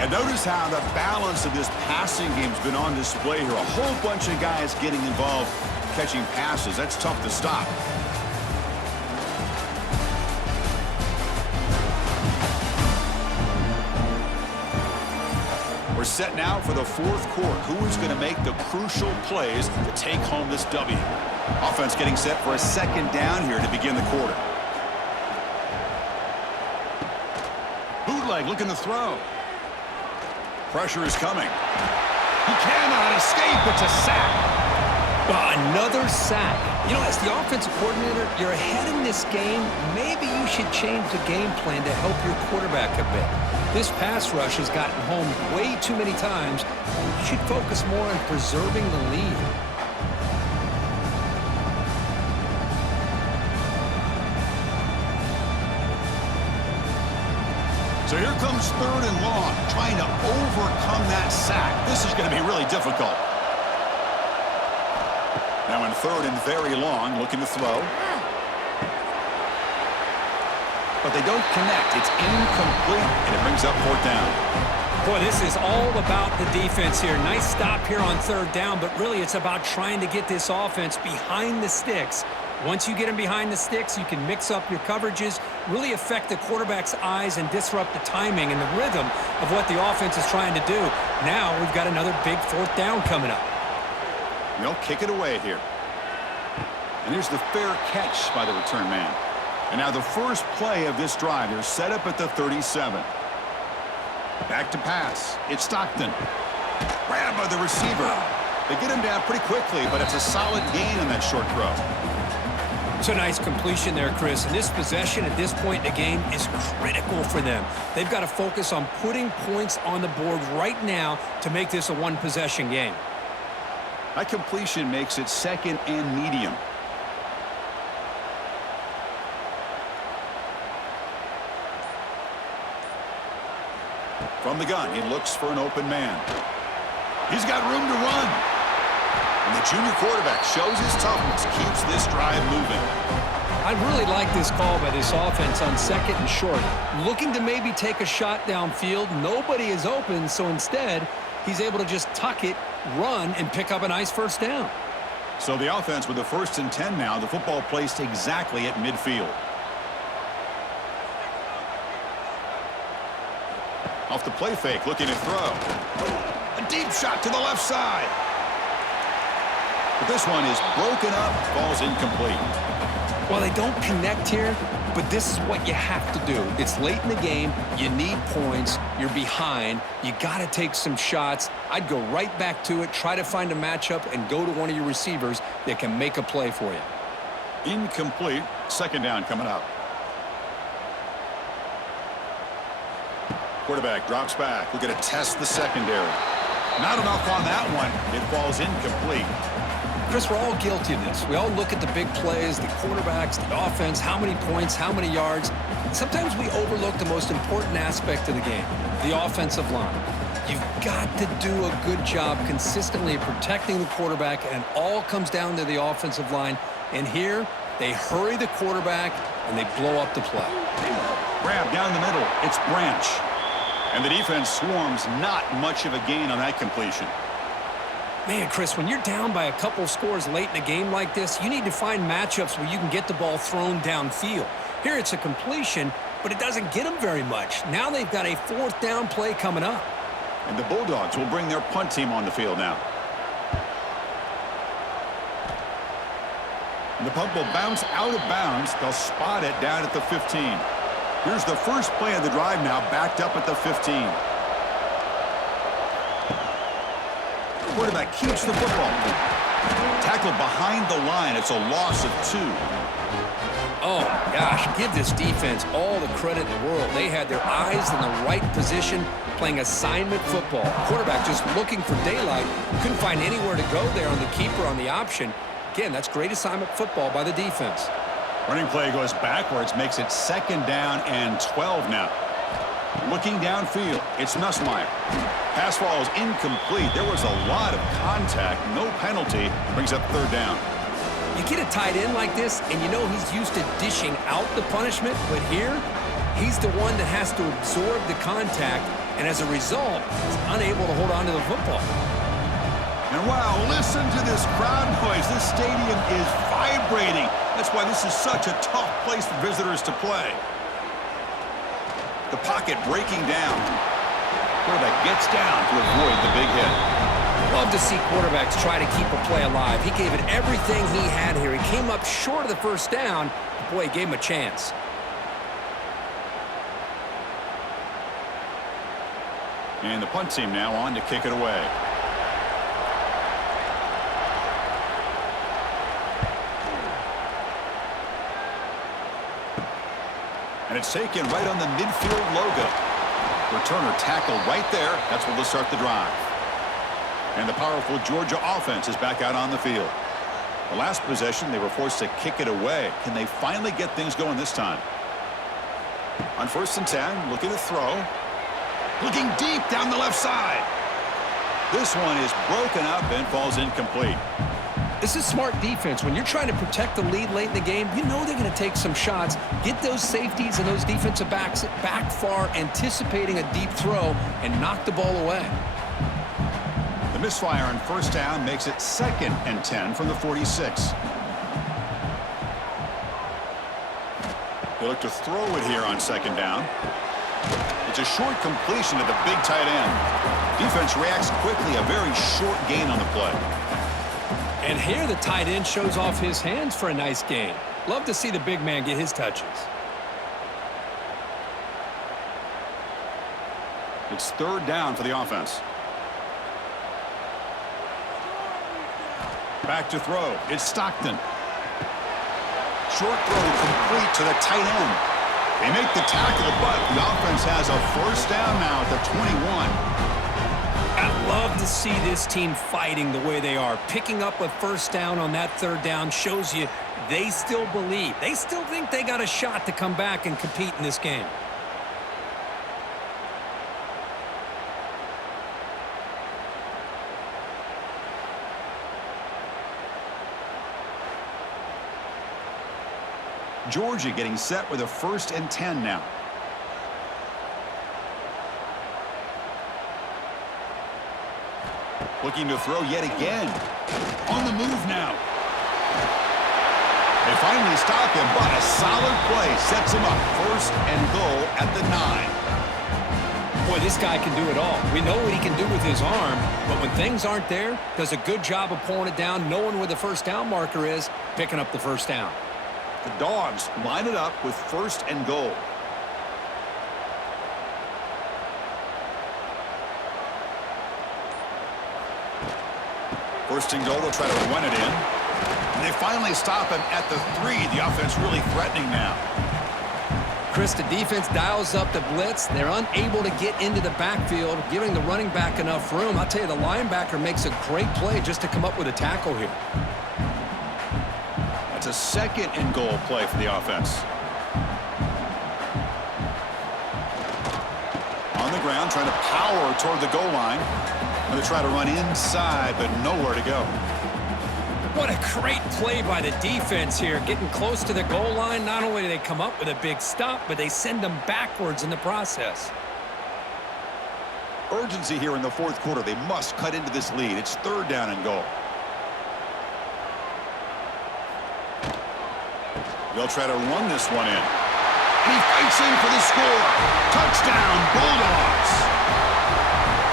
And notice how the balance of this passing game has been on display here. A whole bunch of guys getting involved catching passes. That's tough to stop. We're set now for the 4th quarter. Who is going to make the crucial plays to take home this W? Offense getting set for a 2nd down here to begin the quarter. Bootleg looking to throw. Pressure is coming. He cannot escape. It's a sack. Another sack. You know, as the offensive coordinator, you're ahead in this game. Maybe you should change the game plan to help your quarterback a bit. This pass rush has gotten home way too many times. You should focus more on preserving the lead. So here comes 3rd and long, trying to overcome that sack. This is going to be really difficult. Now in 3rd and very long, looking to throw. But they don't connect. It's incomplete, and it brings up 4th down. Boy, this is all about the defense here. Nice stop here on 3rd down, but really it's about trying to get this offense behind the sticks. Once you get them behind the sticks, you can mix up your coverages, really affect the quarterback's eyes and disrupt the timing and the rhythm of what the offense is trying to do. Now we've got another big 4th down coming up. They'll kick it away here. And here's the fair catch by the return man. And now the first play of this drive. They're set up at the 37. Back to pass. It's Stockton. Grabbed by the receiver. They get him down pretty quickly, but it's a solid gain on that short throw. It's a nice completion there, Chris. And this possession at this point in the game is critical for them. They've got to focus on putting points on the board right now to make this a one-possession game. That completion makes it 2nd and medium. From the gun, he looks for an open man. He's got room to run. And the junior quarterback shows his toughness, keeps this drive moving. I really like this call by this offense on 2nd and short. Looking to maybe take a shot downfield. Nobody is open, so instead, he's able to just tuck it, run, and pick up a nice first down. So the offense with the 1st and 10 now, the football placed exactly at midfield. Off the play fake, looking to throw. A deep shot to the left side. But this one is broken up, falls incomplete. Well, they don't connect here, but this is what you have to do. It's late in the game. You need points. You're behind. You got to take some shots. I'd go right back to it, try to find a matchup, and go to one of your receivers that can make a play for you. Incomplete. 2nd down coming up. Quarterback drops back. We're going to test the secondary. Not enough on that one. It falls incomplete. Chris, we're all guilty of this. We all look at the big plays, the quarterbacks, the offense, how many points, how many yards. Sometimes we overlook the most important aspect of the game, the offensive line. You've got to do a good job consistently of protecting the quarterback, and it all comes down to the offensive line. And here, they hurry the quarterback, and they blow up the play. Grab down the middle. It's Branch. And the defense swarms. Not much of a gain on that completion. Man, Chris, when you're down by a couple scores late in a game like this, you need to find matchups where you can get the ball thrown downfield. Here it's a completion, but it doesn't get them very much. Now they've got a 4th down play coming up. And the Bulldogs will bring their punt team on the field now. And the punt will bounce out of bounds. They'll spot it down at the 15. Here's the first play of the drive now, backed up at the 15. Quarterback keeps the football. Tackled behind the line. It's a loss of 2. Oh, gosh, give this defense all the credit in the world. They had their eyes in the right position, playing assignment football. Quarterback just looking for daylight. Couldn't find anywhere to go there on the keeper on the option. Again, that's great assignment football by the defense. Running play goes backwards, makes it 2nd down and 12 now. Looking downfield, it's Nussmeier. Pass falls incomplete. There was a lot of contact. No penalty. Brings up 3rd down. You get a tight end like this, and you know he's used to dishing out the punishment, but here, he's the one that has to absorb the contact, and as a result, he's unable to hold on to the football. And wow, listen to this crowd noise. This stadium is vibrating. That's why this is such a tough place for visitors to play. The pocket breaking down. Quarterback gets down to avoid the big hit. Love to see quarterbacks try to keep a play alive. He gave it everything he had here. He came up short of the 1st down. Boy, he gave him a chance. And the punt team now on to kick it away. And it's taken right on the midfield logo. Returner tackled right there. That's where they'll start the drive. And the powerful Georgia offense is back out on the field. The last possession, they were forced to kick it away. Can they finally get things going this time? On 1st and 10, looking to throw. Looking deep down the left side. This one is broken up and falls incomplete. This is smart defense. When you're trying to protect the lead late in the game, you know they're going to take some shots, get those safeties and those defensive backs back far, anticipating a deep throw, and knock the ball away. The misfire on 1st down makes it 2nd and 10 from the 46. They look to throw it here on 2nd down. It's a short completion to the big tight end. Defense reacts quickly, a very short gain on the play. And here the tight end shows off his hands for a nice gain. Love to see the big man get his touches. It's 3rd down for the offense. Back to throw. It's Stockton. Short throw complete to the tight end. They make the tackle, but the offense has a 1st down now at the 21. I love to see this team fighting the way they are. Picking up a 1st down on that 3rd down shows you they still believe. They still think they got a shot to come back and compete in this game. Georgia getting set with a 1st and 10 now. Looking to throw yet again. On the move now. They finally stop him, but a solid play sets him up. 1st and goal at the 9. Boy, this guy can do it all. We know what he can do with his arm, but when things aren't there, does a good job of pulling it down, knowing where the first down marker is, picking up the first down. The Dogs line it up with 1st and goal. First and goal, they'll try to run it in. And they finally stop him at the 3. The offense really threatening now. Chris, the defense dials up the blitz. They're unable to get into the backfield, giving the running back enough room. I'll tell you, the linebacker makes a great play just to come up with a tackle here. That's a 2nd and goal play for the offense. On the ground, trying to power toward the goal line. And they try to run inside, but nowhere to go. What a great play by the defense here. Getting close to the goal line, not only do they come up with a big stop, but they send them backwards in the process. Urgency here in the 4th quarter. They must cut into this lead. It's 3rd down and goal. They'll try to run this one in. And he fights in for the score. Touchdown, Bulldogs.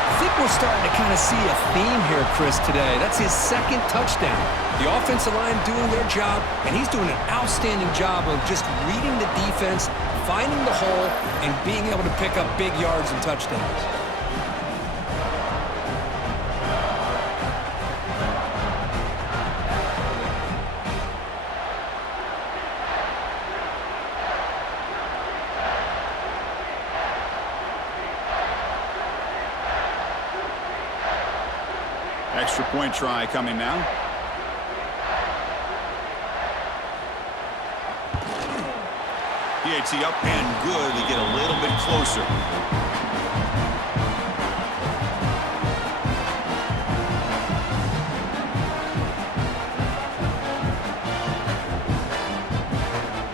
I think we're starting to kind of see a theme here, Chris, today. That's his 2nd touchdown. The offensive line doing their job, and he's doing an outstanding job of just reading the defense, finding the hole, and being able to pick up big yards and touchdowns. Extra point try coming now. PAT up and good to get a little bit closer.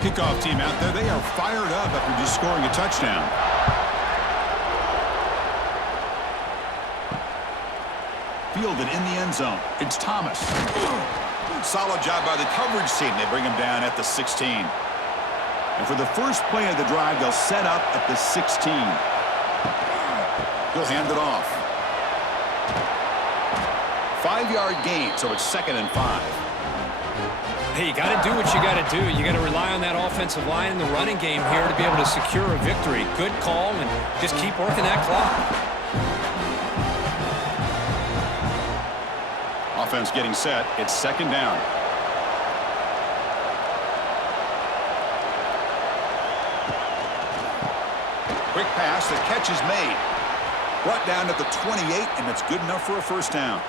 Kickoff team out there. They are fired up after just scoring a touchdown. Fielded in the end zone. It's Thomas. Solid job by the coverage team. They bring him down at the 16. And for the first play of the drive, they'll set up at the 16. He'll hand it off. 5-yard gain, so it's 2nd and 5. Hey, you got to do what you got to do. You got to rely on that offensive line in the running game here to be able to secure a victory. Good call, and just keep working that clock. Offense getting set. It's 2nd down. Quick pass. The catch is made. Brought down at the 28, and that's good enough for a 1st down.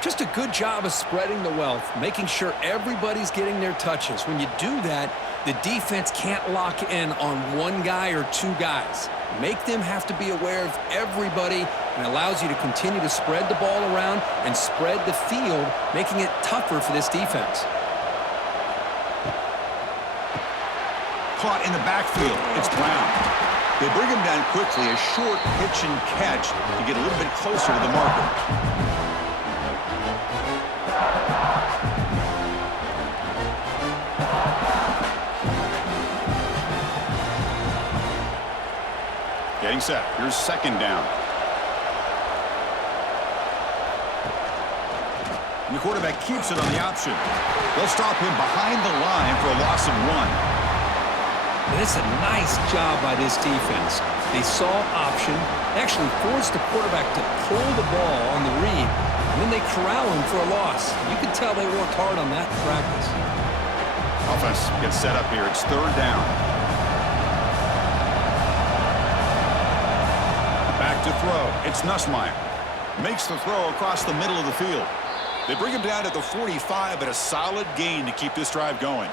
Just a good job of spreading the wealth, making sure everybody's getting their touches. When you do that, the defense can't lock in on one guy or 2 guys. Make them have to be aware of everybody, and allows you to continue to spread the ball around and spread the field, making it tougher for this defense. Caught in the backfield. It's Brown. They bring him down quickly. A short pitch and catch to get a little bit closer to the marker. Getting set. Here's 2nd down. And the quarterback keeps it on the option. They'll stop him behind the line for a loss of 1. And it's a nice job by this defense. They saw option, actually forced the quarterback to pull the ball on the read, and then they corral him for a loss. You can tell they worked hard on that in practice. Offense gets set up here. It's 3rd down. Back to throw. It's Nussmeier. Makes the throw across the middle of the field. They bring him down at the 45, but a solid gain to keep this drive going.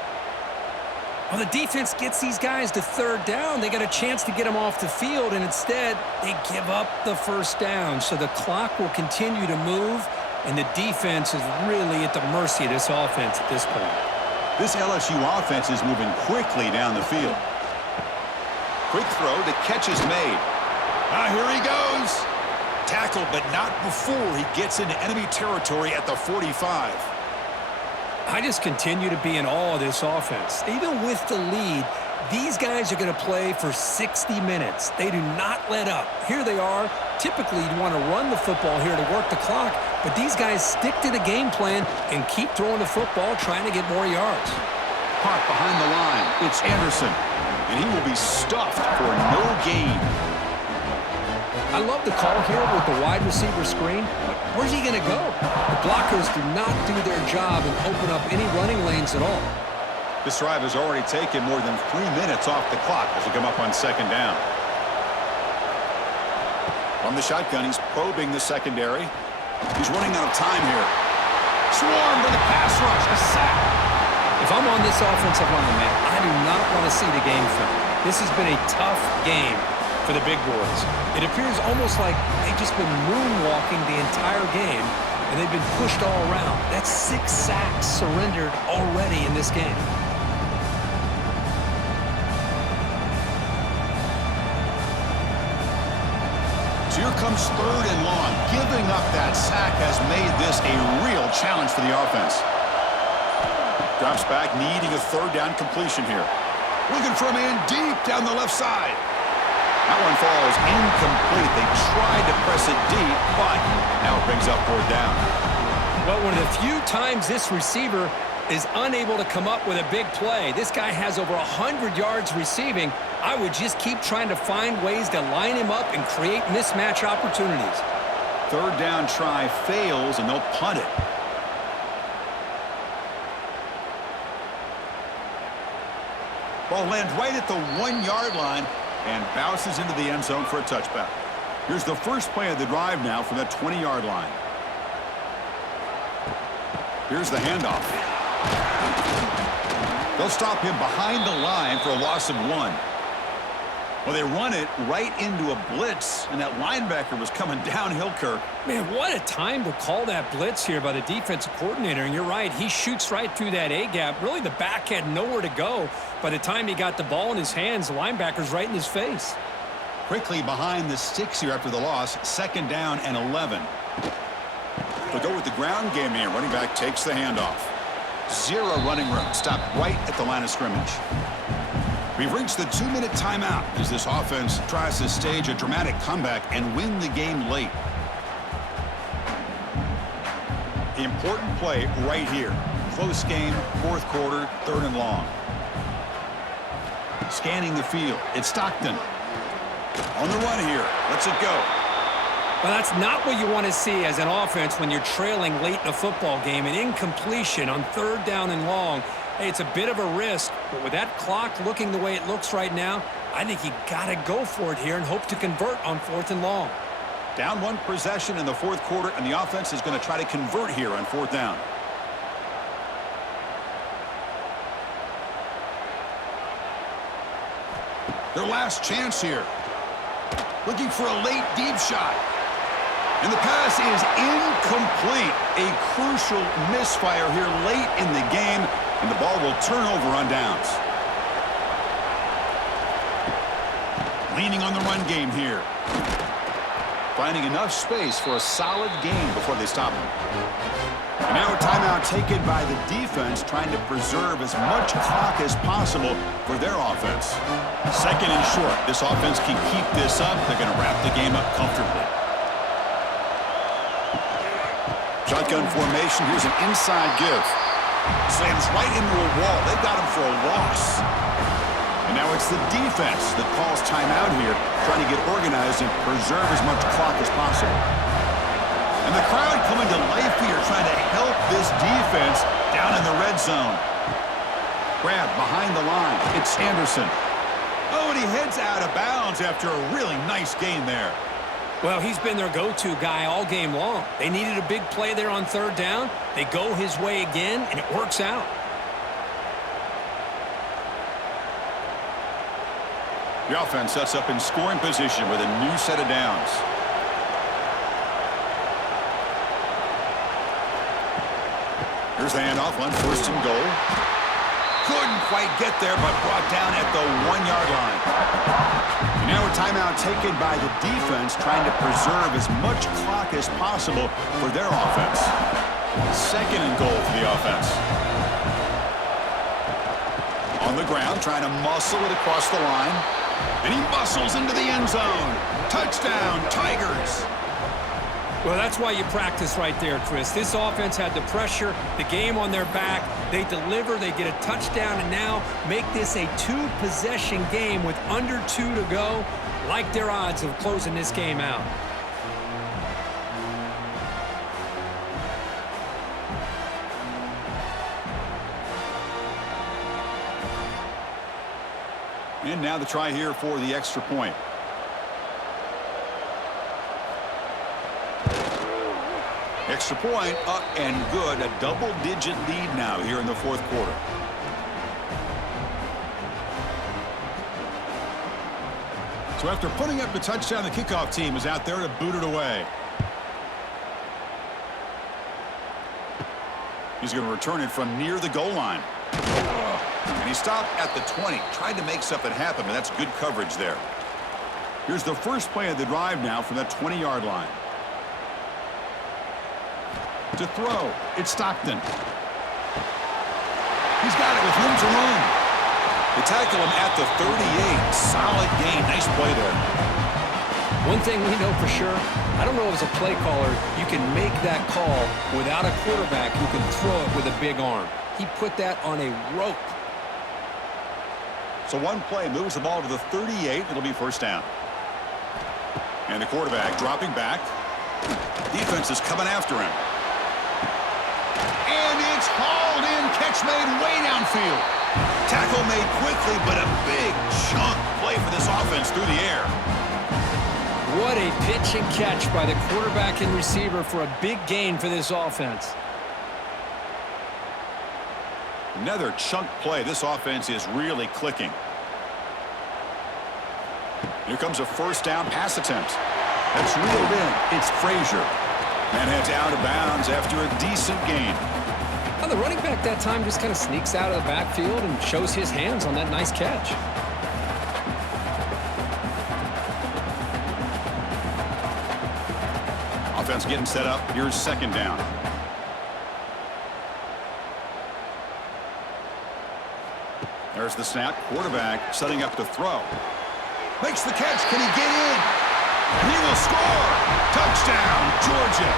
Well, the defense gets these guys to 3rd down. They got a chance to get them off the field, and instead they give up the 1st down. So the clock will continue to move, and the defense is really at the mercy of this offense at this point. This LSU offense is moving quickly down the field. Quick throw, the catch is made. Here he goes. Tackled, but not before he gets into enemy territory at the 45. I just continue to be in awe of this offense. Even with the lead, these guys are going to play for 60 minutes. They do not let up. Here they are. Typically, you'd want to run the football here to work the clock, but these guys stick to the game plan and keep throwing the football, trying to get more yards. Caught behind the line. It's Anderson, and he will be stuffed for no gain. I love the call here with the wide receiver screen, but where's he going to go? The blockers do not do their job and open up any running lanes at all. This drive has already taken more than 3 minutes off the clock as we come up on second down. From the shotgun, he's probing the secondary. He's running out of time here. Swarm with a pass rush, a sack. If I'm on this offensive line, man, I do not want to see the game film. This has been a tough game for the big boys. It appears almost like they've just been moonwalking the entire game, and they've been pushed all around. That's 6 sacks surrendered already in this game. So here comes 3rd and long. Giving up that sack has made this a real challenge for the offense. Drops back, needing a 3rd down completion here. Looking for a man deep down the left side. That one falls incomplete. They tried to press it deep, but now it brings up 4th down. Well, one of the few times this receiver is unable to come up with a big play. This guy has over 100 yards receiving. I would just keep trying to find ways to line him up and create mismatch opportunities. 3rd down try fails, and they'll punt it. Ball lands right at the 1-yard line and bounces into the end zone for a touchback. Here's the first play of the drive now from that 20-yard line. Here's the handoff. They'll stop him behind the line for a loss of 1. Well, they run it right into a blitz, and that linebacker was coming downhill, Kirk. Man, what a time to call that blitz here by the defensive coordinator. And you're right, he shoots right through that A-gap. Really, the back had nowhere to go. By the time he got the ball in his hands, the linebacker's right in his face. Quickly behind the sticks here after the loss, 2nd down and 11. They'll go with the ground game here. Running back takes the handoff. 0 running room. Stopped right at the line of scrimmage. We've reached the 2-minute timeout as this offense tries to stage a dramatic comeback and win the game late. Important play right here. Close game, 4th quarter, 3rd and long. Scanning the field. It's Stockton. On the run here. Lets it go. Well, that's not what you want to see as an offense when you're trailing late in a football game. An incompletion on 3rd down and long. Hey, it's a bit of a risk, but with that clock looking the way it looks right now, I think you got to go for it here and hope to convert on 4th and long. Down 1 possession in the 4th quarter, and the offense is going to try to convert here on 4th down. Their last chance here. Looking for a late deep shot. And the pass is incomplete. A crucial misfire here late in the game, and the ball will turn over on downs. Leaning on the run game here. Finding enough space for a solid gain before they stop him. And now a timeout taken by the defense, trying to preserve as much clock as possible for their offense. 2nd and short. This offense can keep this up. They're going to wrap the game up comfortably. Shotgun formation. Here's an inside give. Slams right into a wall. They got him for a loss. And now it's the defense that calls timeout here, trying to get organized and preserve as much clock as possible. And the crowd coming to life here, trying to help this defense down in the red zone. Grab behind the line. It's Anderson. Oh, and he heads out of bounds after a really nice gain there. Well, he's been their go-to guy all game long. They needed a big play there on 3rd down. They go his way again, and it works out. The offense sets up in scoring position with a new set of downs. Here's the handoff on 1st and goal. Couldn't quite get there, but brought down at the 1-yard line. And now a timeout taken by the defense, trying to preserve as much clock as possible for their offense. 2nd and goal for the offense. On the ground, trying to muscle it across the line. And he muscles into the end zone. Touchdown, Tigers. Well, that's why you practice right there, Chris. This offense had the pressure, the game on their back. They deliver, they get a touchdown, and now make this a 2-possession game with under 2 to go. Like their odds of closing this game out. And now the try here for the extra point. Extra point up and good. A double-digit lead now here in the 4th quarter. So after putting up the touchdown, the kickoff team is out there to boot it away. He's going to return it from near the goal line. And he stopped at the 20. Tried to make something happen, but that's good coverage there. Here's the first play of the drive now from that 20-yard line. To throw, it's Stockton. He's got it with room to run. They tackle him at the 38. Solid gain. Nice play there. One thing we know for sure, I don't know as a play caller, you can make that call without a quarterback who can throw it with a big arm. He put that on a rope. So one play moves the ball to the 38. It'll be 1st down. And the quarterback dropping back. Defense is coming after him. And it's hauled in. Catch made way downfield. Tackle made quickly, but a big chunk play for this offense through the air. What a pitch and catch by the quarterback and receiver for a big gain for this offense. Another chunk play. This offense is really clicking. Here comes a 1st down pass attempt. That's reeled in. It's Frazier. And heads out of bounds after a decent gain. Well, the running back that time just kind of sneaks out of the backfield and shows his hands on that nice catch. Offense getting set up. Here's 2nd down. There's the snap. Quarterback setting up to throw. Makes the catch. Can he get in? He will score. Touchdown, Georgia.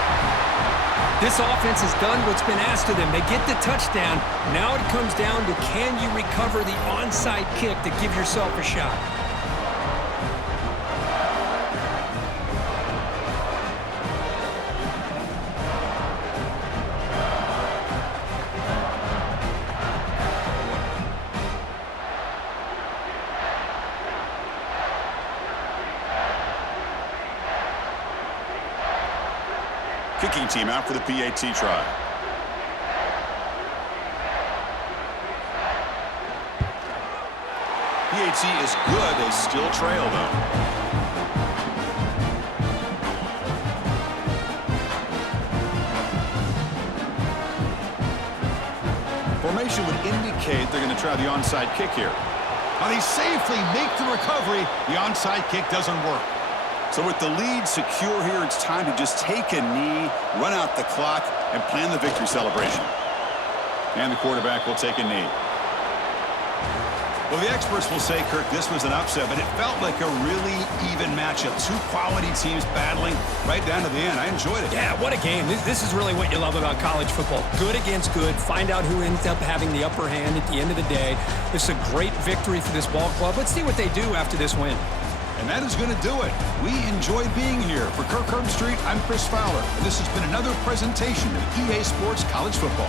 This offense has done what's been asked of them. They get the touchdown. Now it comes down to, can you recover the onside kick to give yourself a shot? Kicking team out for the PAT try. PAT is good. They still trail, though. Formation would indicate they're going to try the onside kick here. Now they safely make the recovery. The onside kick doesn't work. So with the lead secure here, it's time to just take a knee, run out the clock, and plan the victory celebration. And the quarterback will take a knee. Well, the experts will say, Kirk, this was an upset, but it felt like a really even matchup. 2 quality teams battling right down to the end. I enjoyed it. Yeah, what a game. This is really what you love about college football. Good against good. Find out who ends up having the upper hand at the end of the day. This is a great victory for this ball club. Let's see what they do after this win. And that is going to do it. We enjoyed being here. For Kirk Herbstreit, I'm Chris Fowler, and this has been another presentation of EA Sports College Football.